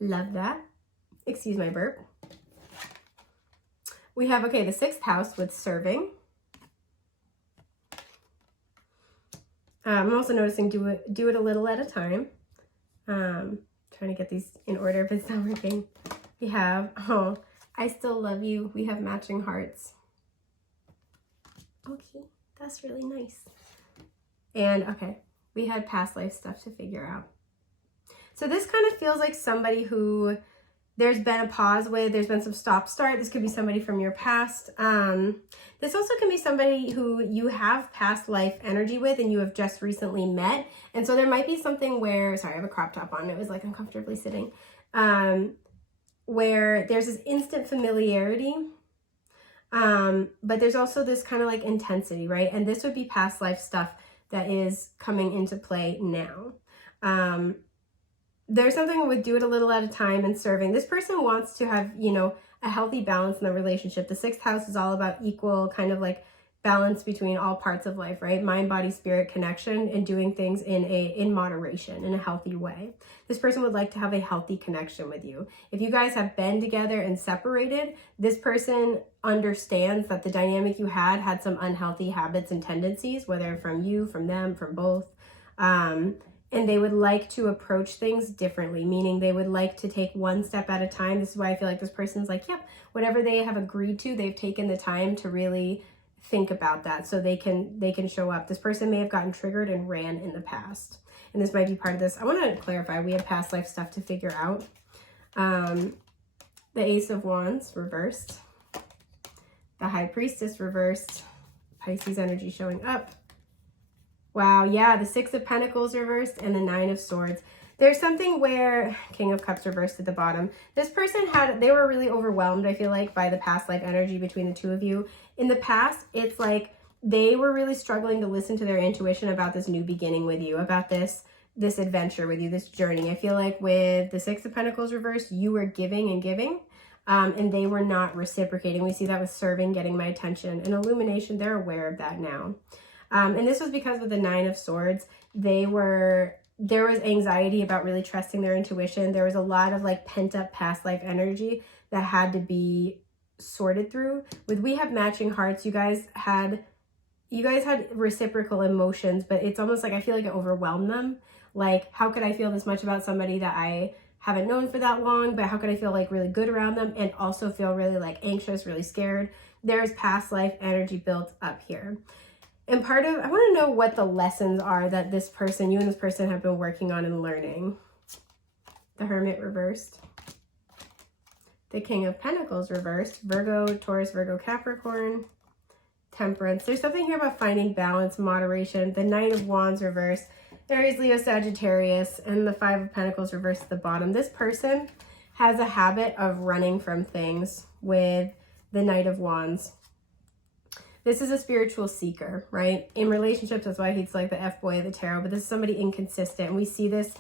Love that. Excuse my burp. We have, okay, the 6th house with serving. I'm also noticing do it a little at a time. Trying to get these in order if it's not working. We have, oh, I still love you. We have matching hearts. Okay, that's really nice. And okay, we had past life stuff to figure out. So this kind of feels like somebody who there's been a pause with, there's been some stop-start. This could be somebody from your past. This also can be somebody who you have past life energy with and you have just recently met. And so there might be something where, sorry, I have a crop top on. It was like uncomfortably sitting. Where there's this instant familiarity, but there's also this kind of like intensity, right? And this would be past life stuff that is coming into play now. There's something with do it a little at a time and serving. This person wants to have, you know, a healthy balance in the relationship. The 6th house is all about equal kind of like balance between all parts of life, right? Mind, body, spirit connection and doing things in moderation, in a healthy way. This person would like to have a healthy connection with you. If you guys have been together and separated, this person understands that the dynamic you had some unhealthy habits and tendencies, whether from you, from them, from both. And they would like to approach things differently, meaning they would like to take one step at a time. This is why I feel like this person's like, yep, whatever they have agreed to, they've taken the time to really think about that so they can show up. This person may have gotten triggered and ran in the past. And this might be part of this. I want to clarify, we have past life stuff to figure out. The Ace of Wands reversed. The High Priestess reversed. Pisces energy showing up. Wow, yeah, the 6 of Pentacles reversed and the 9 of Swords. There's something where King of Cups reversed at the bottom. This person they were really overwhelmed, I feel like, by the past life energy between the two of you. In the past, it's like they were really struggling to listen to their intuition about this new beginning with you, about this adventure with you, this journey. I feel like with the 6 of Pentacles reversed, you were giving and giving, and they were not reciprocating. We see that with serving, getting my attention, and illumination. They're aware of that now. And this was because with the 9 of Swords, there was anxiety about really trusting their intuition. There was a lot of like pent up past life energy that had to be sorted through. With we have matching hearts, you guys had reciprocal emotions, but it's almost like I feel like it overwhelmed them. Like, how could I feel this much about somebody that I haven't known for that long, but how could I feel like really good around them and also feel really like anxious, really scared? There's past life energy built up here. And I want to know what the lessons are that you and this person have been working on and learning. The Hermit reversed. The King of Pentacles reversed. Virgo, Taurus, Virgo, Capricorn. Temperance. There's something here about finding balance, moderation. The Knight of Wands reversed. Aries, Leo, Sagittarius. And the 5 of Pentacles reversed at the bottom. This person has a habit of running from things with the Knight of Wands. This is a spiritual seeker, right? In relationships, that's why he's like the F-boy of the tarot, but this is somebody inconsistent. And we see this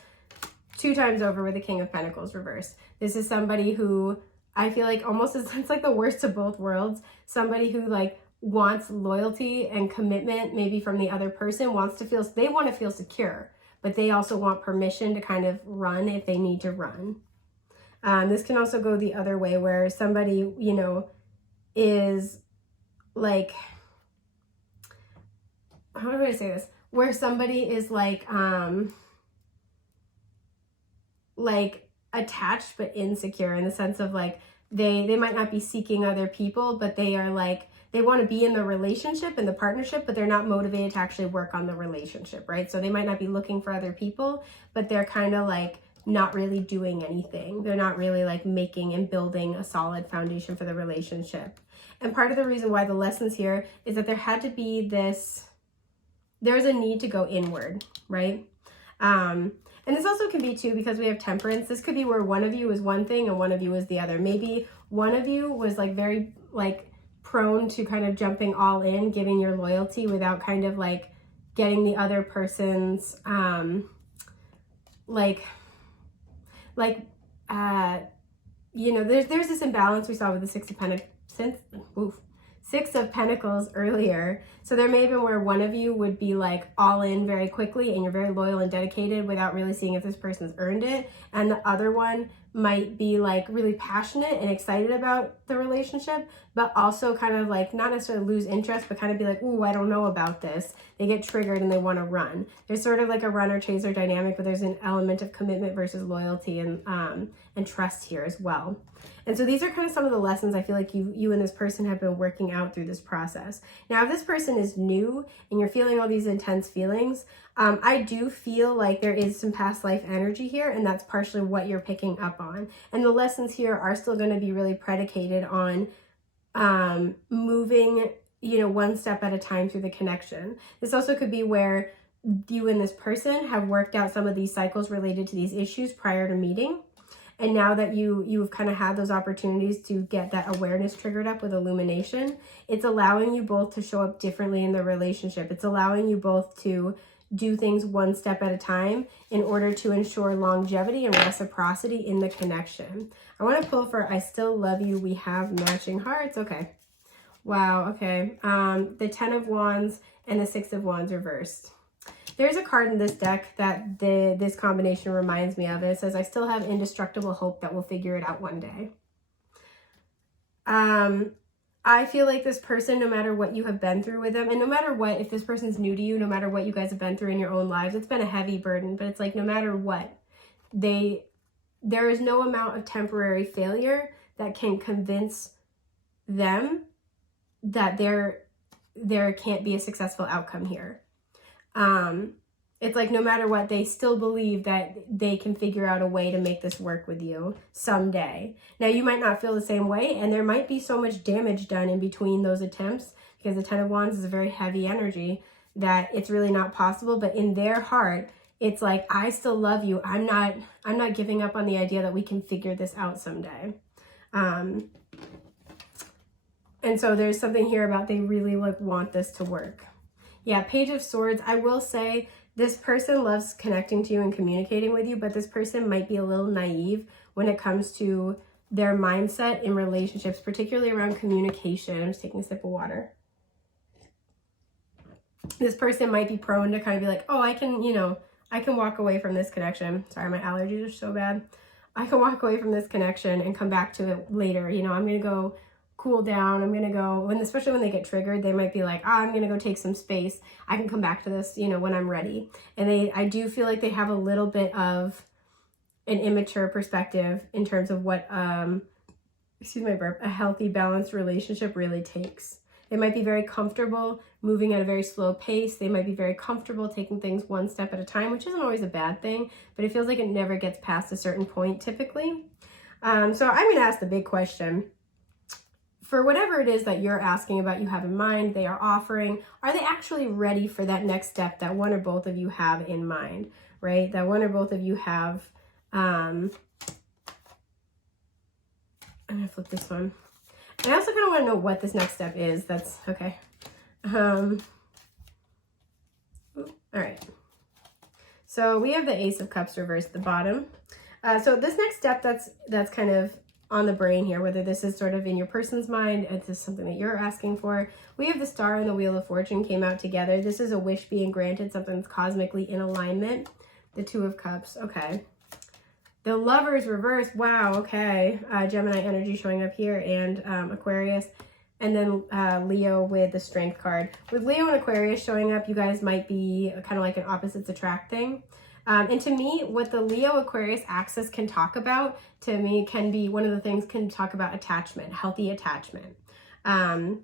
2 times over with the King of Pentacles reversed. This is somebody who I feel like almost it's like the worst of both worlds. Somebody who like wants loyalty and commitment maybe from the other person, they want to feel secure, but they also want permission to kind of run if they need to run. This can also go the other way where somebody, you know, is like, how do I say this? Where somebody is like attached but insecure, in the sense of like they might not be seeking other people, but they are like, they want to be in the relationship and the partnership, but they're not motivated to actually work on the relationship, right? So they might not be looking for other people, but they're kind of like not really doing anything. They're not really like making and building a solid foundation for the relationship. And part of the reason why the lessons here is that there had to be there's a need to go inward, right? And this also can be too, because we have temperance. This could be where one of you is one thing and one of you is the other. Maybe one of you was like very like prone to kind of jumping all in, giving your loyalty without kind of like getting the other person's you know, there's this imbalance we saw with the Six of Pentacles earlier. So there may have been where one of you would be like all in very quickly and you're very loyal and dedicated without really seeing if this person's earned it. And the other one might be like really passionate and excited about the relationship, but also kind of like not necessarily lose interest, but kind of be like, ooh, I don't know about this. They get triggered and they want to run. There's sort of like a runner chaser dynamic, but there's an element of commitment versus loyalty and trust here as well. And so these are kind of some of the lessons I feel like you and this person have been working out through this process. Now, if this person is new and you're feeling all these intense feelings, I do feel like there is some past life energy here, and that's partially what you're picking up on. And the lessons here are still going to be really predicated on moving, one step at a time through the connection. This also could be where you and this person have worked out some of these cycles related to these issues prior to meeting. And now that you've kind of had those opportunities to get that awareness triggered up with illumination, it's allowing you both to show up differently in the relationship. It's allowing you both to do things one step at a time in order to ensure longevity and reciprocity in the connection. I want to pull for I Still Love You, We Have Matching Hearts. Okay. Wow. Okay. The 10 of Wands and the 6 of Wands reversed. There's a card in this deck that this combination reminds me of. It says, I still have indestructible hope that we'll figure it out one day. I feel like this person, no matter what you have been through with them, and no matter what, if this person's new to you, no matter what you guys have been through in your own lives, it's been a heavy burden, but it's like no matter what, there is no amount of temporary failure that can convince them that there can't be a successful outcome here. It's like no matter what, they still believe that they can figure out a way to make this work with you someday. Now, you might not feel the same way, and there might be so much damage done in between those attempts, because the 10 of Wands is a very heavy energy, that it's really not possible. But in their heart, it's like, I still love you. I'm not giving up on the idea that we can figure this out someday. And so there's something here about they really want this to work. Yeah, Page of Swords. I will say this person loves connecting to you and communicating with you, but this person might be a little naive when it comes to their mindset in relationships, particularly around communication. I'm just taking a sip of water. This person might be prone to kind of be like, oh, I can walk away from this connection. Sorry, my allergies are so bad. I can walk away from this connection and come back to it later. I'm going to go cool down. I'm going to go, especially when they get triggered, they might be like, I'm going to go take some space. I can come back to this, when I'm ready. And I do feel like they have a little bit of an immature perspective in terms of what, a healthy, balanced relationship really takes. They might be very comfortable moving at a very slow pace. They might be very comfortable taking things one step at a time, which isn't always a bad thing, but it feels like it never gets past a certain point typically. So I'm going to ask the big question. For whatever it is that you're asking about, you have in mind, they are offering, are they actually ready for that next step that one or both of you have in mind, right? That one or both of you have, I'm going to flip this one. I also kind of want to know what this next step is. That's okay. All right. So we have the Ace of Cups reversed at the bottom. So this next step that's kind of on the brain here, whether this is sort of in your person's mind, if this is something that you're asking for. We have the Star and the Wheel of Fortune came out together. This is a wish being granted, something that's cosmically in alignment. The Two of Cups, okay. The Lovers reversed, wow, okay. Gemini energy showing up here, and Aquarius. And then Leo with the Strength card. With Leo and Aquarius showing up, you guys might be kind of like an opposites attract thing. And to me, what the Leo-Aquarius axis can talk about, to me, can be one of the things can talk about attachment, healthy attachment. Among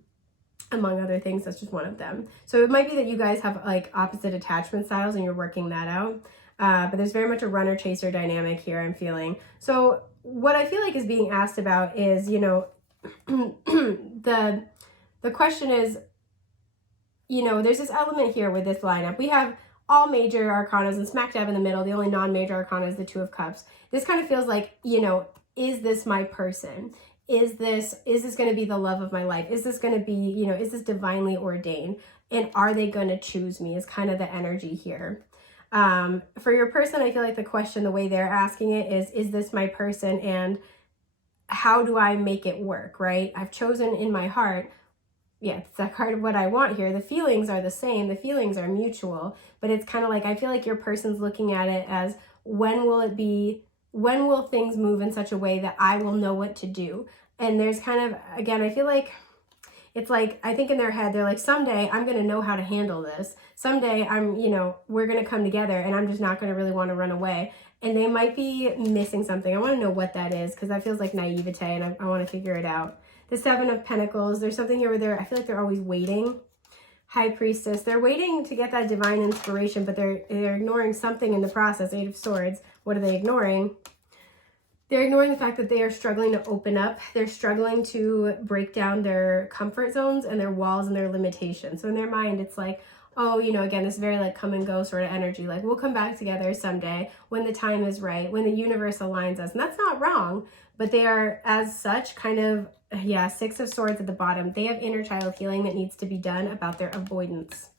other things, that's just one of them. So it might be that you guys have like opposite attachment styles and you're working that out. But there's very much a runner-chaser dynamic here, I'm feeling. So what I feel like is being asked about is, the question is, there's this element here with this lineup. We have all major arcanas, and smack dab in the middle, the only non-major arcana is the Two of Cups. This kind of feels like, is this my person? Is this going to be the love of my life? Is this going to be, is this divinely ordained? And are they going to choose me is kind of the energy here. For your person, I feel like the question, the way they're asking it is this my person? And how do I make it work, right? I've chosen in my heart. Yeah, it's that card of what I want here. The feelings are the same. The feelings are mutual, but it's kind of like, I feel like your person's looking at it as when will it be when will things move in such a way that I will know what to do? And there's kind of, again, I feel like it's like, I think in their head, they're like, someday I'm going to know how to handle this. Someday we're going to come together and I'm just not going to really want to run away. And they might be missing something. I want to know what that is, because that feels like naivete, and I want to figure it out. The Seven of Pentacles, there's something here where I feel like they're always waiting. High Priestess, they're waiting to get that divine inspiration, but they're ignoring something in the process. Eight of Swords, what are they ignoring? They're ignoring the fact that they are struggling to open up. They're struggling to break down their comfort zones and their walls and their limitations. So in their mind, it's like, oh, again, this very like come and go sort of energy. Like, we'll come back together someday when the time is right, when the universe aligns us. And that's not wrong, but they are as such kind of, Six of Swords at the bottom. They have inner child healing that needs to be done about their avoidance.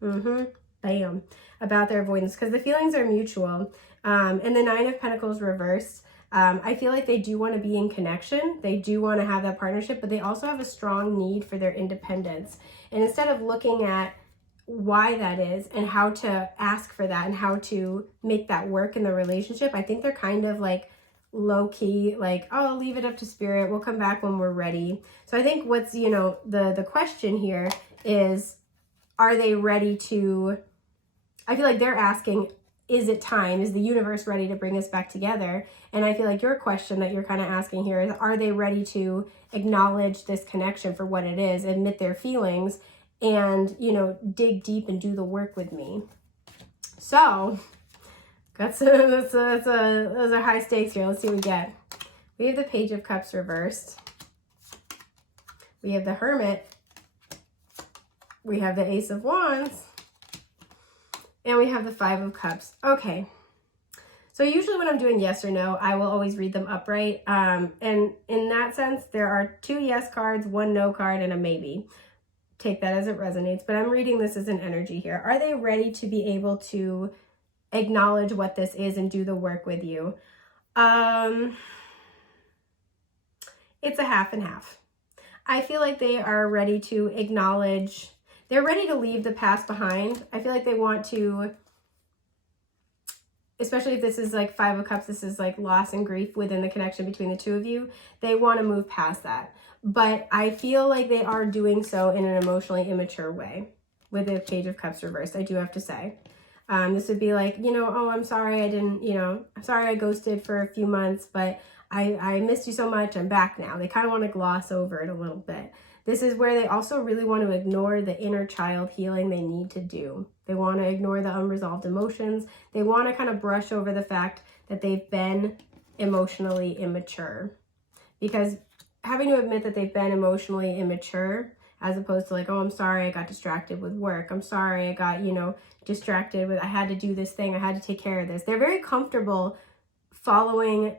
Bam. About their avoidance, because the feelings are mutual. And the Nine of Pentacles reversed. I feel like they do want to be in connection. They do want to have that partnership, but they also have a strong need for their independence. And instead of looking at why that is and how to ask for that and how to make that work in the relationship, I think they're kind of like low key, like, oh, I'll leave it up to spirit. We'll come back when we're ready. So I think what's, the question here is, are they ready to, I feel like they're asking, is it time? Is the universe ready to bring us back together? And I feel like your question that you're kind of asking here is, are they ready to acknowledge this connection for what it is, admit their feelings, and, dig deep and do the work with me? So those are high stakes here. Let's see what we get. We have the Page of Cups reversed. We have the Hermit. We have the Ace of Wands. And we have the Five of Cups. Okay. So usually when I'm doing yes or no, I will always read them upright. And in that sense, there are 2 yes cards, 1 no card, and a maybe. Take that as it resonates. But I'm reading this as an energy here. Are they ready to be able to acknowledge what this is and do the work with you? It's a half and half. I feel like they are ready to acknowledge, they're ready to leave the past behind. I feel like they want to, especially if this is like Five of Cups, this is like loss and grief within the connection between the two of you. They want to move past that. But I feel like they are doing so in an emotionally immature way with the Page of Cups reversed, I do have to say. This would be like, oh, I'm sorry I didn't, I'm sorry I ghosted for a few months, but I missed you so much. I'm back now. They kind of want to gloss over it a little bit. This is where they also really want to ignore the inner child healing they need to do. They want to ignore the unresolved emotions. They want to kind of brush over the fact that they've been emotionally immature. Because having to admit that they've been emotionally immature, as opposed to like, oh, I'm sorry I got distracted with work. I'm sorry I got, distracted with, I had to do this thing. I had to take care of this. They're very comfortable following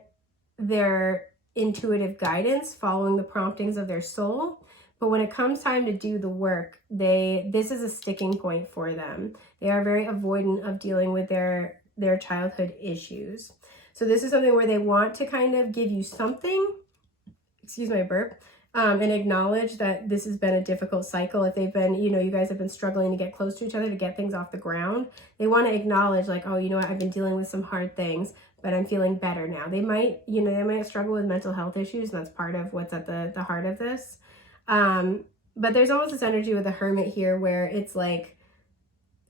their intuitive guidance, following the promptings of their soul. But when it comes time to do the work, this is a sticking point for them. They are very avoidant of dealing with their childhood issues. So this is something where they want to kind of give you something, excuse my burp, and acknowledge that this has been a difficult cycle. If they've been, you guys have been struggling to get close to each other, to get things off the ground, they want to acknowledge like, oh, you know what, I've been dealing with some hard things, but I'm feeling better now. They might, they might struggle with mental health issues, and that's part of what's at the heart of this. But there's almost this energy with the Hermit here where it's like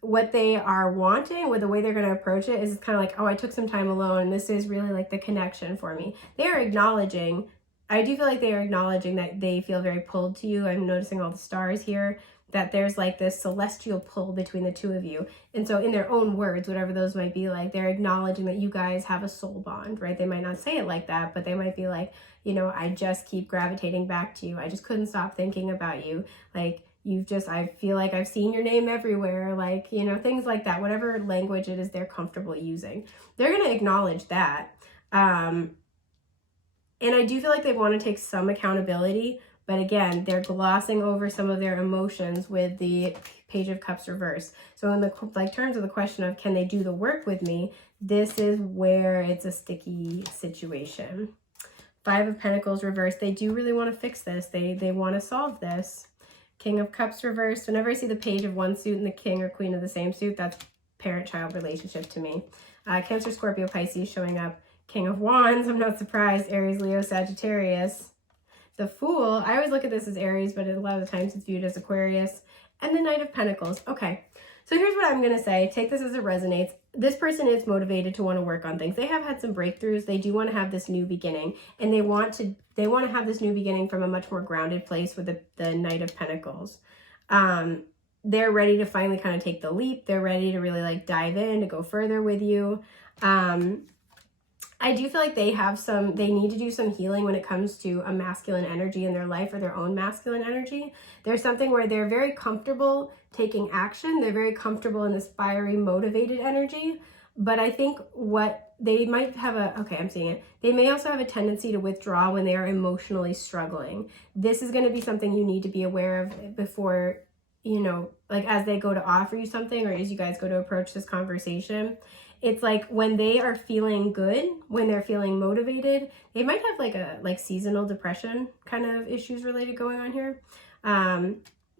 what they are wanting with the way they're going to approach it is kind of like, oh, I took some time alone, and this is really like the connection for me. They are acknowledging, I do feel like they are acknowledging that they feel very pulled to you. I'm noticing all the stars here, that there's like this celestial pull between the two of you. And so in their own words, whatever those might be like, they're acknowledging that you guys have a soul bond, right? They might not say it like that, but they might be like, I just keep gravitating back to you. I just couldn't stop thinking about you. Like, I feel like I've seen your name everywhere. Like, things like that, whatever language it is they're comfortable using. They're going to acknowledge that. And I do feel like they want to take some accountability, but again, they're glossing over some of their emotions with the Page of Cups reversed. So in the terms of the question of can they do the work with me, this is where it's a sticky situation. Five of Pentacles reversed. They do really want to fix this. They want to solve this. King of Cups reversed. Whenever I see the Page of one suit and the King or Queen of the same suit, that's parent-child relationship to me. Cancer, Scorpio, Pisces showing up. King of Wands, I'm not surprised. Aries, Leo, Sagittarius. The Fool, I always look at this as Aries, but a lot of the times it's viewed as Aquarius. And the Knight of Pentacles. Okay, so here's what I'm going to say. Take this as it resonates. This person is motivated to want to work on things. They have had some breakthroughs. They do want to have this new beginning, and they want to have this new beginning from a much more grounded place with the Knight of Pentacles. They're ready to finally kind of take the leap. They're ready to really like dive in, to go further with you. I do feel like they need to do some healing when it comes to a masculine energy in their life, or their own masculine energy. There's something where they're very comfortable taking action. They're very comfortable in this fiery, motivated energy. But I think what they might have I'm seeing it. They may also have a tendency to withdraw when they are emotionally struggling. This is going to be something you need to be aware of before, you know, like as they go to offer you something, or as you guys go to approach this conversation. It's like when they are feeling good, when they're feeling motivated, they might have like seasonal depression kind of issues related going on here.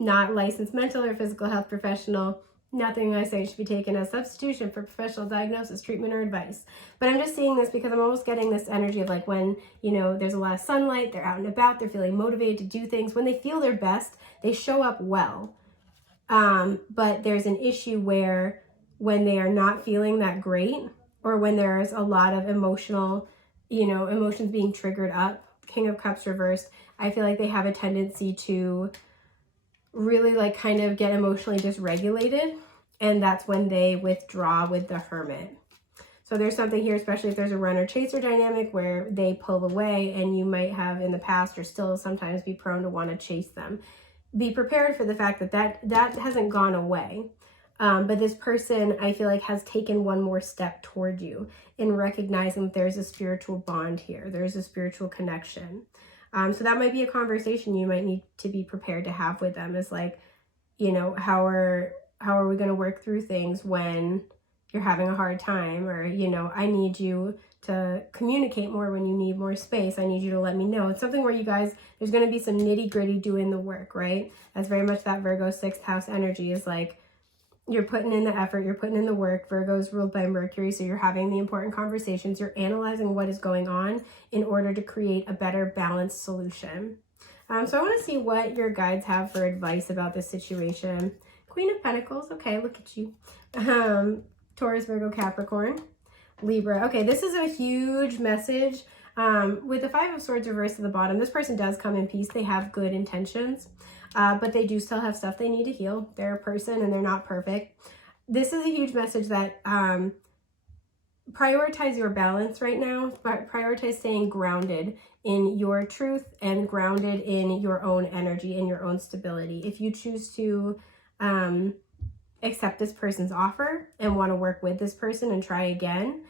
Not licensed mental or physical health professional. Nothing I say should be taken as substitution for professional diagnosis, treatment, or advice. But I'm just seeing this because I'm almost getting this energy of like when, you know, there's a lot of sunlight, they're out and about, they're feeling motivated to do things. When they feel their best, they show up well. But there's an issue where when they are not feeling that great, or when there's a lot of emotions being triggered up, King of Cups reversed, I feel like they have a tendency to really like kind of get emotionally dysregulated, and that's when they withdraw with the Hermit. So there's something here, especially if there's a runner-chaser dynamic where they pull away, and you might have in the past or still sometimes be prone to want to chase them. Be prepared for the fact that hasn't gone away. But this person, I feel like, has taken one more step toward you in recognizing that there's a spiritual bond here. There's a spiritual connection. So that might be a conversation you might need to be prepared to have with them, is like, you know, how are we going to work through things when you're having a hard time? Or, you know, I need you to communicate more when you need more space. I need you to let me know. It's something where you guys, there's going to be some nitty gritty doing the work, right? That's very much that Virgo 6th house energy, is like, you're putting in the effort, you're putting in the work. Virgo is ruled by Mercury, so you're having the important conversations. You're analyzing what is going on in order to create a better balanced solution. So I want to see what your guides have for advice about this situation. Queen of Pentacles, okay, look at you. Taurus, Virgo, Capricorn, Libra. Okay, this is a huge message. With the Five of Swords reversed at the bottom, this person does come in peace. They have good intentions. But they do still have stuff they need to heal. They're a person and they're not perfect. This is a huge message that prioritize your balance right now. Prioritize staying grounded in your truth and grounded in your own energy and your own stability. If you choose to accept this person's offer and want to work with this person and try again,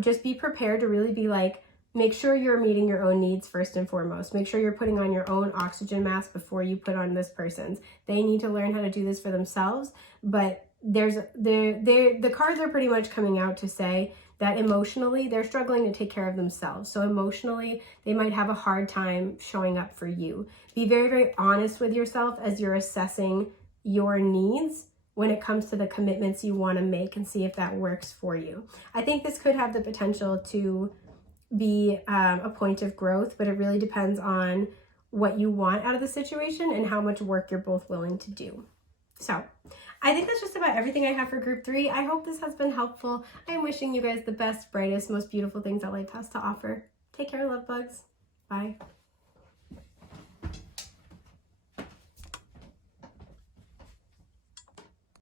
just be prepared to really be like, make sure you're meeting your own needs first and foremost. Make sure you're putting on your own oxygen mask before you put on this person's. They need to learn how to do this for themselves. But the cards are pretty much coming out to say that emotionally they're struggling to take care of themselves. So emotionally, they might have a hard time showing up for you. Be very, very honest with yourself as you're assessing your needs when it comes to the commitments you want to make, and see if that works for you. I think this could have the potential to be a point of growth, but it really depends on what you want out of the situation and how much work you're both willing to do. So I think that's just about everything I have for group 3. I hope this has been helpful. I'm wishing you guys the best, brightest, most beautiful things that life has to offer. Take care, love bugs. Bye.